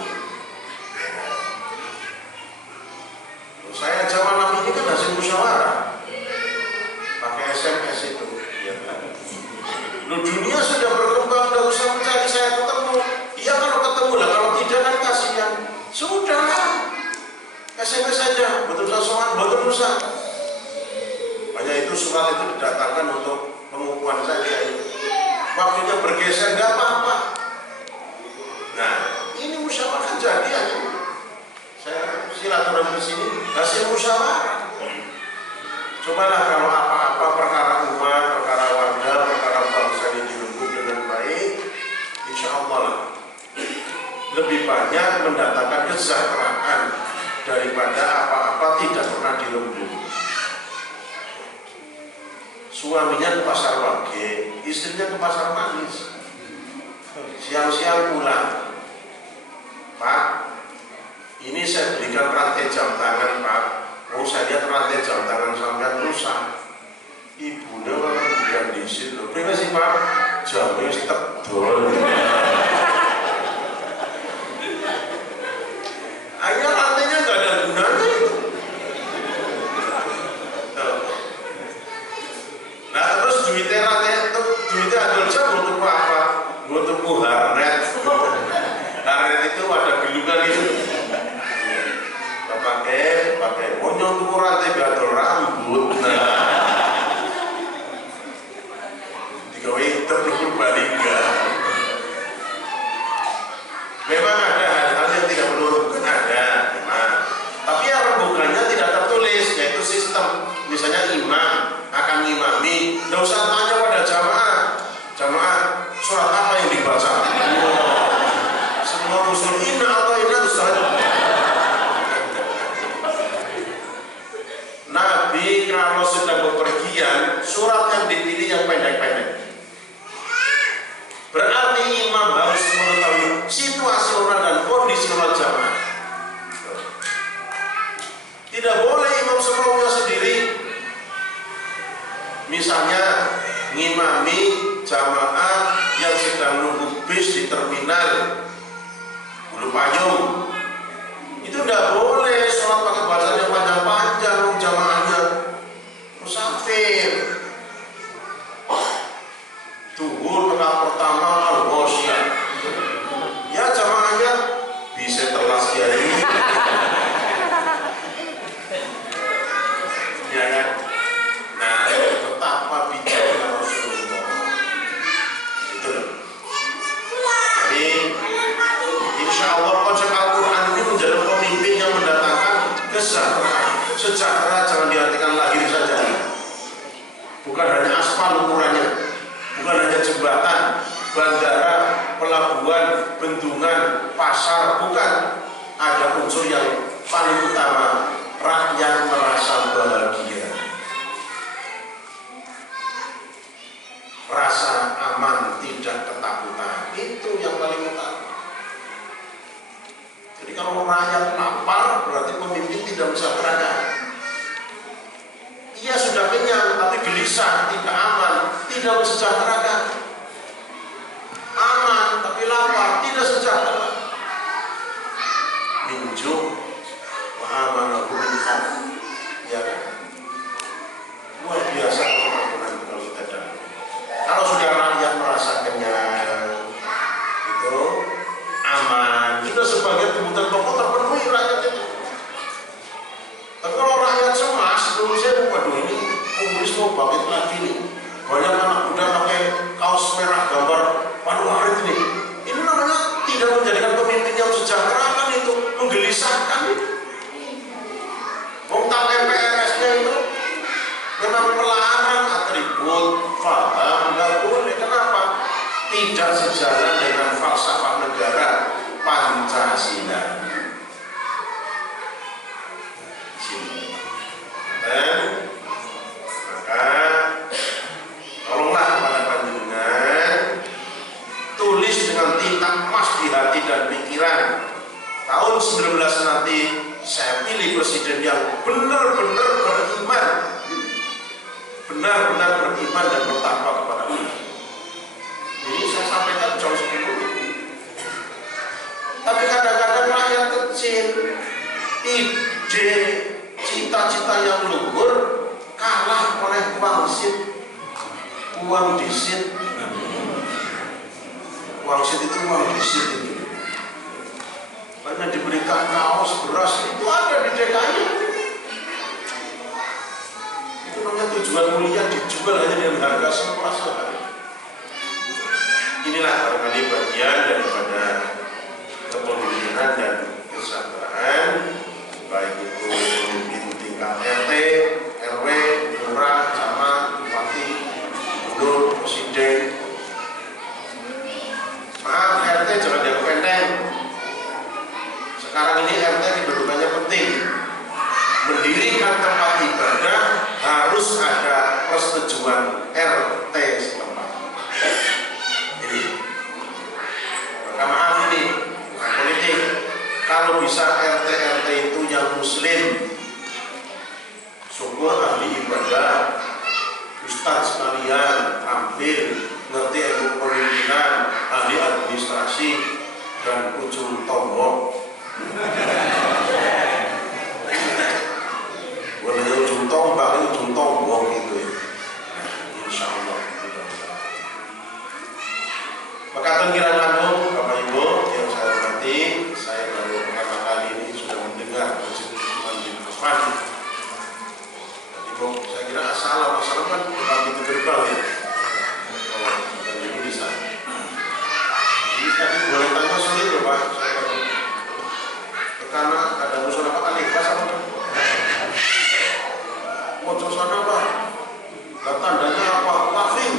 Saya zaman ini kan hasil musyawarah, pakai SMS itu. Ya. Lu dunia sudah berkembang, nggak usah mencari saya ketemu. Iya kalau ketemu lah, kalau tidak kan kasihan. Sudahlah, SMS saja, betul soal, betul usah. Hanya itu surat itu didatangkan untuk pengukuhan saja itu. Waktunya bergeser nggak apa-apa. Nah, ini musyawarah jadi aja. Saya silaturahmi di sini hasil musyawarah. Cobalah kalau apa-apa perkara umat, perkara warga, perkara bangsa ini dirembuk dengan baik, insya Allah lah lebih banyak mendatangkan kesejahteraan daripada apa-apa tidak pernah dirembuk. Suaminya ke pasar Wage, istrinya ke pasar Manis. Siang-siang pulang, Pak, ini saya belikan rantai jam tangan, Pak. Oh, saya lihat rantai jam tangan sampean rusak. Ibunya malah bukan di situ. Berapa sih, Pak? Jamnya tebal. Akhirnya rantainya nggak ada gunanya itu. Nah terus duitnya rantai itu, duitnya ada jam untuk apa? Untuk harnet. Harnet itu ada gelungan itu. Pakai monyong tuh rantai gatel rambut. Nah, digawe terlebur balik enggak. Memang ada hal-hal yang tidak perlu rembukan, ada memang. Tapi yang rembukannya tidak tertulis, yaitu sistem. Misalnya imam akan ngimami, tidak usah tanya pada jamaah. Jamaah surat apa yang dibaca? Semua usul inna atau inna Ustaz. Nabi kalau sedang bepergian, surat yang dipilih yang pendek-pendek. Berarti imam harus mengetahui situasi orang dan kondisi orang jamaah. Tidak boleh imam semaunya sendiri. Misalnya ngimami jamaah yang sedang nunggu bis di terminal Bulu Payung, itu tidak boleh sholat pakai bacaan yang panjang-panjang jamaahnya. Musafir tuhur rakaat pertama al-ghasyiyah, ya jamaahnya bisa telas kiai. Ya kan? Nah, betapa bijaknya Rasulullah. Itu loh. Jadi, insya Allah konsep Al-Quran ini menjadi pemimpin yang mendatangkan kesejahteraan. Sejahtera jangan diartikan lahir saja. Bukan hanya aspal ukurannya, bukan hanya jembatan, bandara, pelabuhan, bendungan, pasar, bukan. Ada unsur yang paling utama, rakyat merasa bahagia, rasa aman, tidak ketakutan. Itu yang paling utama. Jadi kalau rakyat lapar, berarti pemimpin tidak mensejahterakan. Ia sudah kenyang, tapi gelisah, tidak aman, tidak mensejahterakan. Aman, tapi lapar, tidak sejahtera. Minjuk, wa amanahu min kebutuhan pokok terpenuhi rakyat itu. Tapi kalau rakyat cemas, Indonesia waduh ini komunis mau bangkit lagi nih. Banyak anak muda pakai kaos merah gambar Panuarit ini. Ini namanya tidak menjadikan pemimpin yang sejahtera kan itu, menggelisahkan itu. Tentang MPRS-nya itu memang melarang atribut, paham, nggak boleh. Kenapa? Tidak sejalan dengan falsafah negara Pancasila. Dan maka tolonglah kepada panjenengan tulis dengan tinta emas di hati dan pikiran. Tahun 19 nanti saya pilih presiden yang benar-benar beriman, benar-benar beriman dan bertakwa kepada Allah. Ini saya sampaikan jam 10. Tapi kadang-kadang rakyat kecil, ide, cita-cita yang luhur kalah oleh uang disit. Uang disit itu uang disit itu. Banyak diberikan kaos, beras, itu ada di DKI. Itu namanya tujuan mulia dijual hanya dengan harga semurah-semurah. Inilah barangkali bagian daripada kepemimpinan dan kesejahteraan, baik itu pemimpin tingkat RT, RW, lurah, camat, bupati, gubernur, presiden. Maaf, RT jangan dianggap enteng. Sekarang ini RT kedudukannya penting. Mendirikan tempat ibadah harus ada persetujuan RT setempat. Ini. Maka maaf ini, bukan politik. Kalau bisa RT itu yang muslim, syukur ahli ibadah, ustadz sekalian, hampir ngerti ilmu pemimpinan, ahli administrasi, dan ujung tombol. Boleh ujung tombak, ujung tombol gitu ya. Insya Allah. Maka tenggiran langsung Bapak Ibu yang saya hormati, saya baru pertama kali ini sudah mendengar Masjid bin Affan. Jadi saya kira assalamualaikum kan bukan pintu gerbang ya. Oh, dan ini bisa. Jadi tadi boleh tanya sulit loh Pak. Karena ada musuh apa kali pas apa? Mojo sana Pak. Tandanya apa? Paving.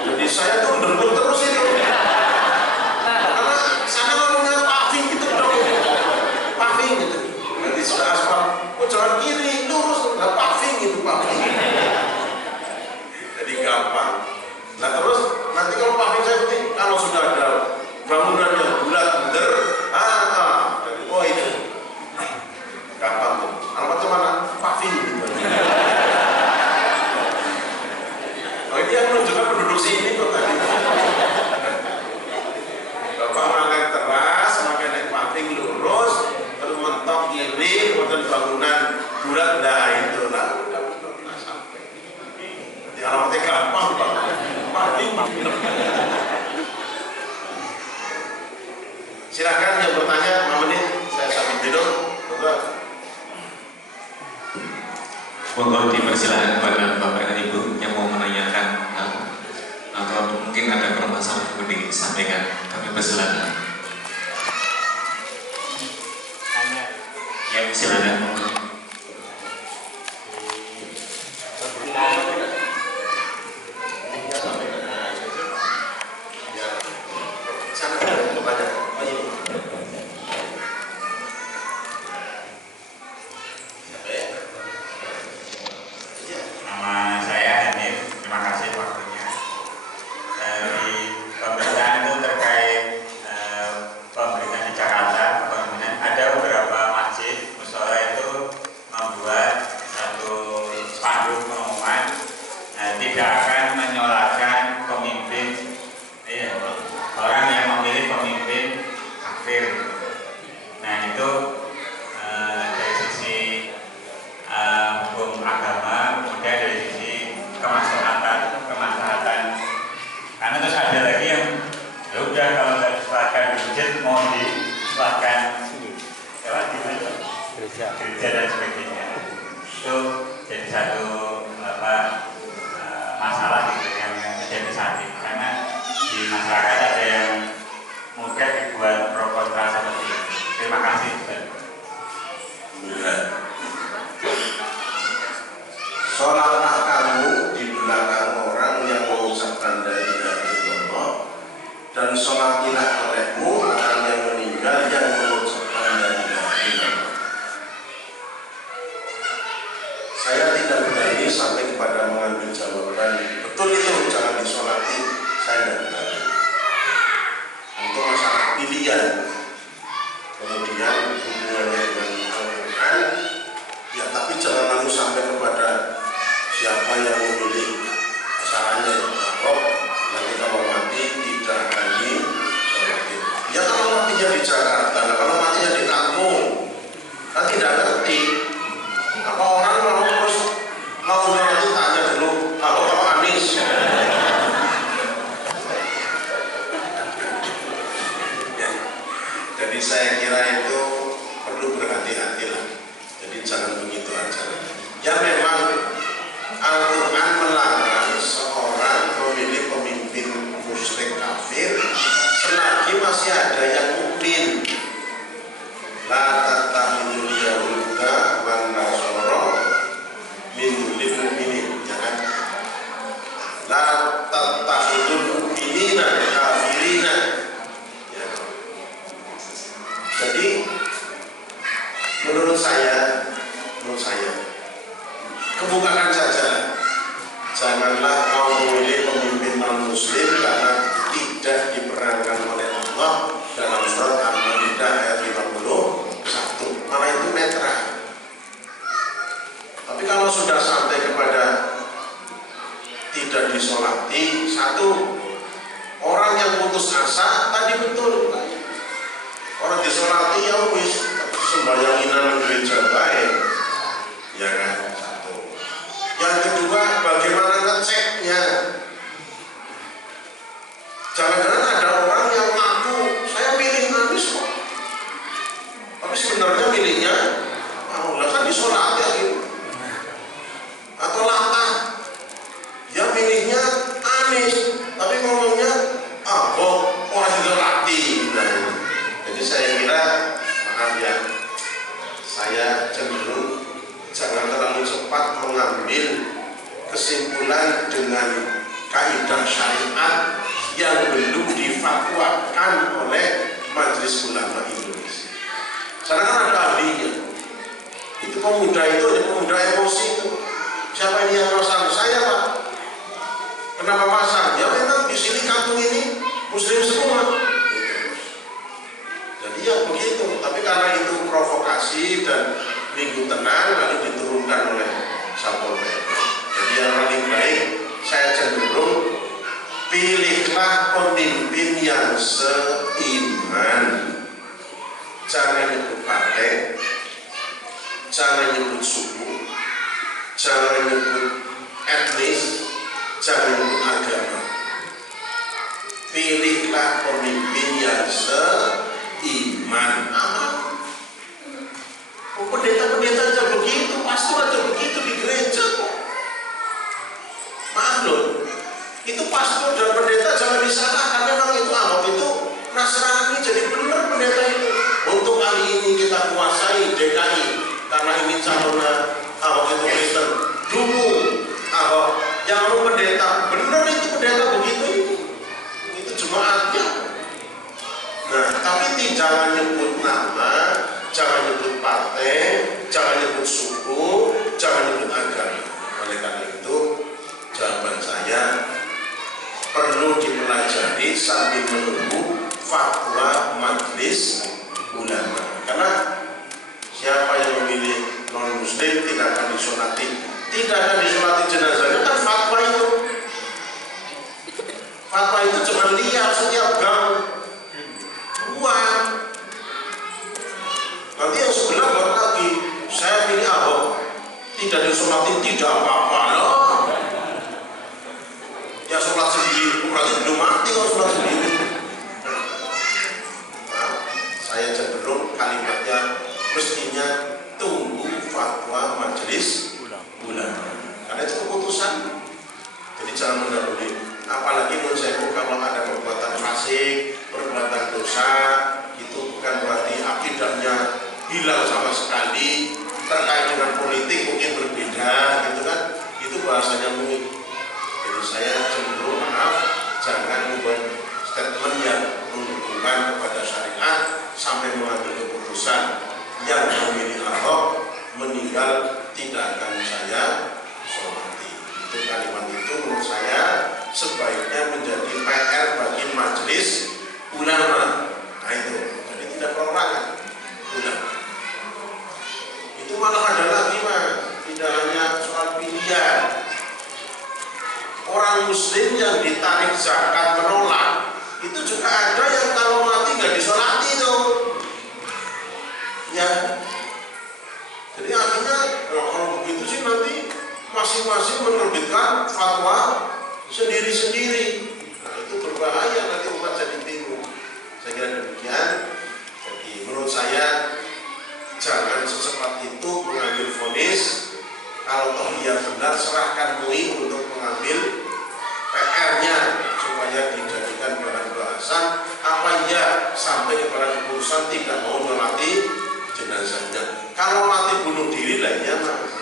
Jadi saya tuh berburu terus itu. Karena sana ngomongnya paving gitu dong. Paving gitu. Nanti sudah aspal. Oh jangan kiri, lurus. Nggak paving gitu paving. Jadi gampang. Nah terus nanti kalau paving saya penting kalau sudah ada bangunan yang bulat bener, oh itu gampang tuh. Alamatnya mana? Paving gitu. Oh ini yang menunjukkan penduduk sini kok tadi. Bapak makan teras, makan naik paving lurus, terus mentok kiri, kemudian bangunan bulat, nah itu lah. Udah sampai. Jadi alamatnya gampang Pak. Paving. Silakan yang bertanya, 5 menit saya sambil tidur. Mohon dipersilakan kepada Bapak dan Ibu yang mau menanyakan atau mungkin ada permasalahan yang disampaikan. Kami persilakan. Ya, silakan. Karena terus ada lagi yang ya udah kalau nggak diserahkan di masjid mau di gereja dan sebagainya. Itu jadi satu masalah gitu yang terjadi saat ini, karena di masyarakat ada yang mudah dibuat pro kontra seperti ini. Terima kasih. Sholatlah kamu di belakang orang yang mengucapkan la ilaha illallah, dan sholatilah olehmu orang yang meninggal yang mengucapkan la ilaha illallah. Saya tidak berani sampai kepada mengambil jawaban betul itu jangan disolati, saya tidak berani. Untuk masalah pilihan, kemudian hubungannya dengan Al-Quran, ya tapi jangan lalu sampai kepada siapa yang memilih pasangannya. Kalau nanti kalau mati tidak akan disolati. Ya kalau matinya di Jakarta, kalau matinya di kampung, kan tidak ngerti. Apa orang mau terus mau nanti tanya dulu, kalau Anies. Jadi saya kira itu perlu berhati-hati lah. Jadi jangan begitu aja. Ya memang Al-Quran melarang seorang memilih pemimpin musyrik kafir selagi masih ada yang mukmin. La tattakhidul yahuda wan nasara min dunil mu'minin, ya kan? La tattakhidul mu'minina kafirina. Ya. Jadi menurut saya kebukakan saja. Janganlah kau memilih pemimpin non-muslim karena tidak diperankan oleh Allah dalam surat Al-Maidah ayat 51. Malah itu netral. Tapi kalau sudah sampai kepada tidak disolati, satu, orang yang putus asa tadi betul. Orang disolati ya wis sembayanginan gereja baik, ya kan? Satu. Yang kedua, bagaimana ngeceknya? Jangan-jangan ada orang yang ngaku saya pilih Anies kok, tapi sebenarnya milihnya lah kan disolati gitu. Atau latah, ya milihnya Anies, tapi ngomongnya orang disolati. Jadi saya kira, maaf ya, saya cenderung jangan terlalu cepat mengambil kesimpulan dengan kaidah syariat yang belum difatwakan oleh Majelis Ulama Indonesia. Karena kan ada ahlinya. Itu pemuda itu ada pemuda emosi itu. Siapa ini yang pasang? Saya Pak. Kenapa pasang? Ya memang di sini kampung ini Muslim semua. Jadi ya begitu. Tapi karena itu provokasi dan minggu tenang lalu diturunkan oleh Satpol PP. Jadi yang paling baik saya cenderung pilihlah pemimpin yang seiman. Jangan nyebut partai, jangan nyebut suku, jangan nyebut etnis, jangan nyebut agama. Pilihlah pemimpin yang seiman. Pendeta-pendeta aja begitu, pastor aja begitu di gereja kok. Maaf loh, itu pastor dan pendeta jangan disalahkan. Memang itu Ahok itu Nasrani, jadi benar pendeta itu. Untuk kali ini kita kuasai DKI karena ini calonnya Ahok itu Kristen. Dukung Ahok. Yang mau pendeta, benar itu pendeta begitu itu jemaatnya. Nah, tapi jangan nyebut nama, jangan nyebut partai, jangan nyebut suku, jangan nyebut agama. Oleh karena itu, jawaban saya perlu dipelajari sambil menunggu fatwa Majelis Ulama. Karena siapa yang memilih non-muslim tidak akan disolati, jenazahnya kan fatwa itu. Fatwa itu cuma lihat setiap gang uang. Nanti yang sebelah baru lagi saya pilih Ahok, tidak disolati tidak apa-apa loh. Ya sholat sendiri, berarti belum mati kalau sholat sendiri. Nah, saya cenderung kalimatnya mestinya hilang sama sekali, terkait dengan politik mungkin berbeda gitu kan, itu bahasanya mungkin. Jadi saya cenderung jangan membuat statement yang menghubungkan kepada syariat sampai mengambil keputusan yang memilih Ahok meninggal tidak akan saya soroti. Itu kalimat itu menurut saya sebaiknya menjadi PR bagi majelis ulama. Nah itu, jadi tidak perorangan ulama. Itu malah ada lagi mas, tidak hanya soal pilihan. Orang muslim yang ditarik zakat menolak, itu juga ada yang kalau mati nggak disolati itu. Ya, jadi akhirnya kalau begitu sih nanti masing-masing menerbitkan fatwa sendiri-sendiri. Nah itu berbahaya, nanti umat jadi bingung. Saya kira demikian. Jadi menurut saya jangan secepat itu mengambil vonis. Kalau toh dia benar, serahkan MUI untuk mengambil PR-nya supaya dijadikan bahan bahasan. Apa ya sampai kepada keputusan tidak mau melatih jenazahnya. Kalau mati bunuh diri lainnya mas.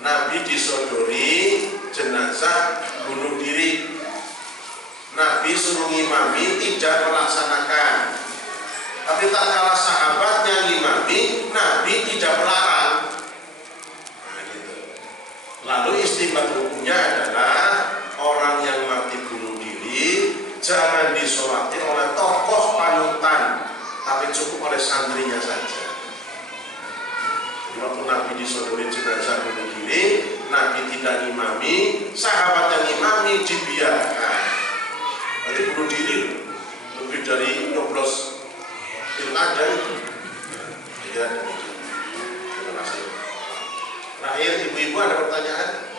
Nabi disodori jenazah bunuh diri. Nabi suruh ngimami tidak melaksanakan. Tapi tak kalah sahabatnya ngimami, Nabi tidak melarang. Nah, gitu. Lalu istimewa hukumnya adalah orang yang mati bunuh diri jangan disolati oleh tokoh panutan, tapi cukup oleh santrinya saja. Jadi waktu Nabi disodori jenazah bunuh diri, Nabi tidak ngimami, sahabat yang ngimami dibiarkan. Jadi bunuh diri lebih dari 12 pilkada itu. Ya, terima kasih. Terakhir, ibu-ibu ada pertanyaan?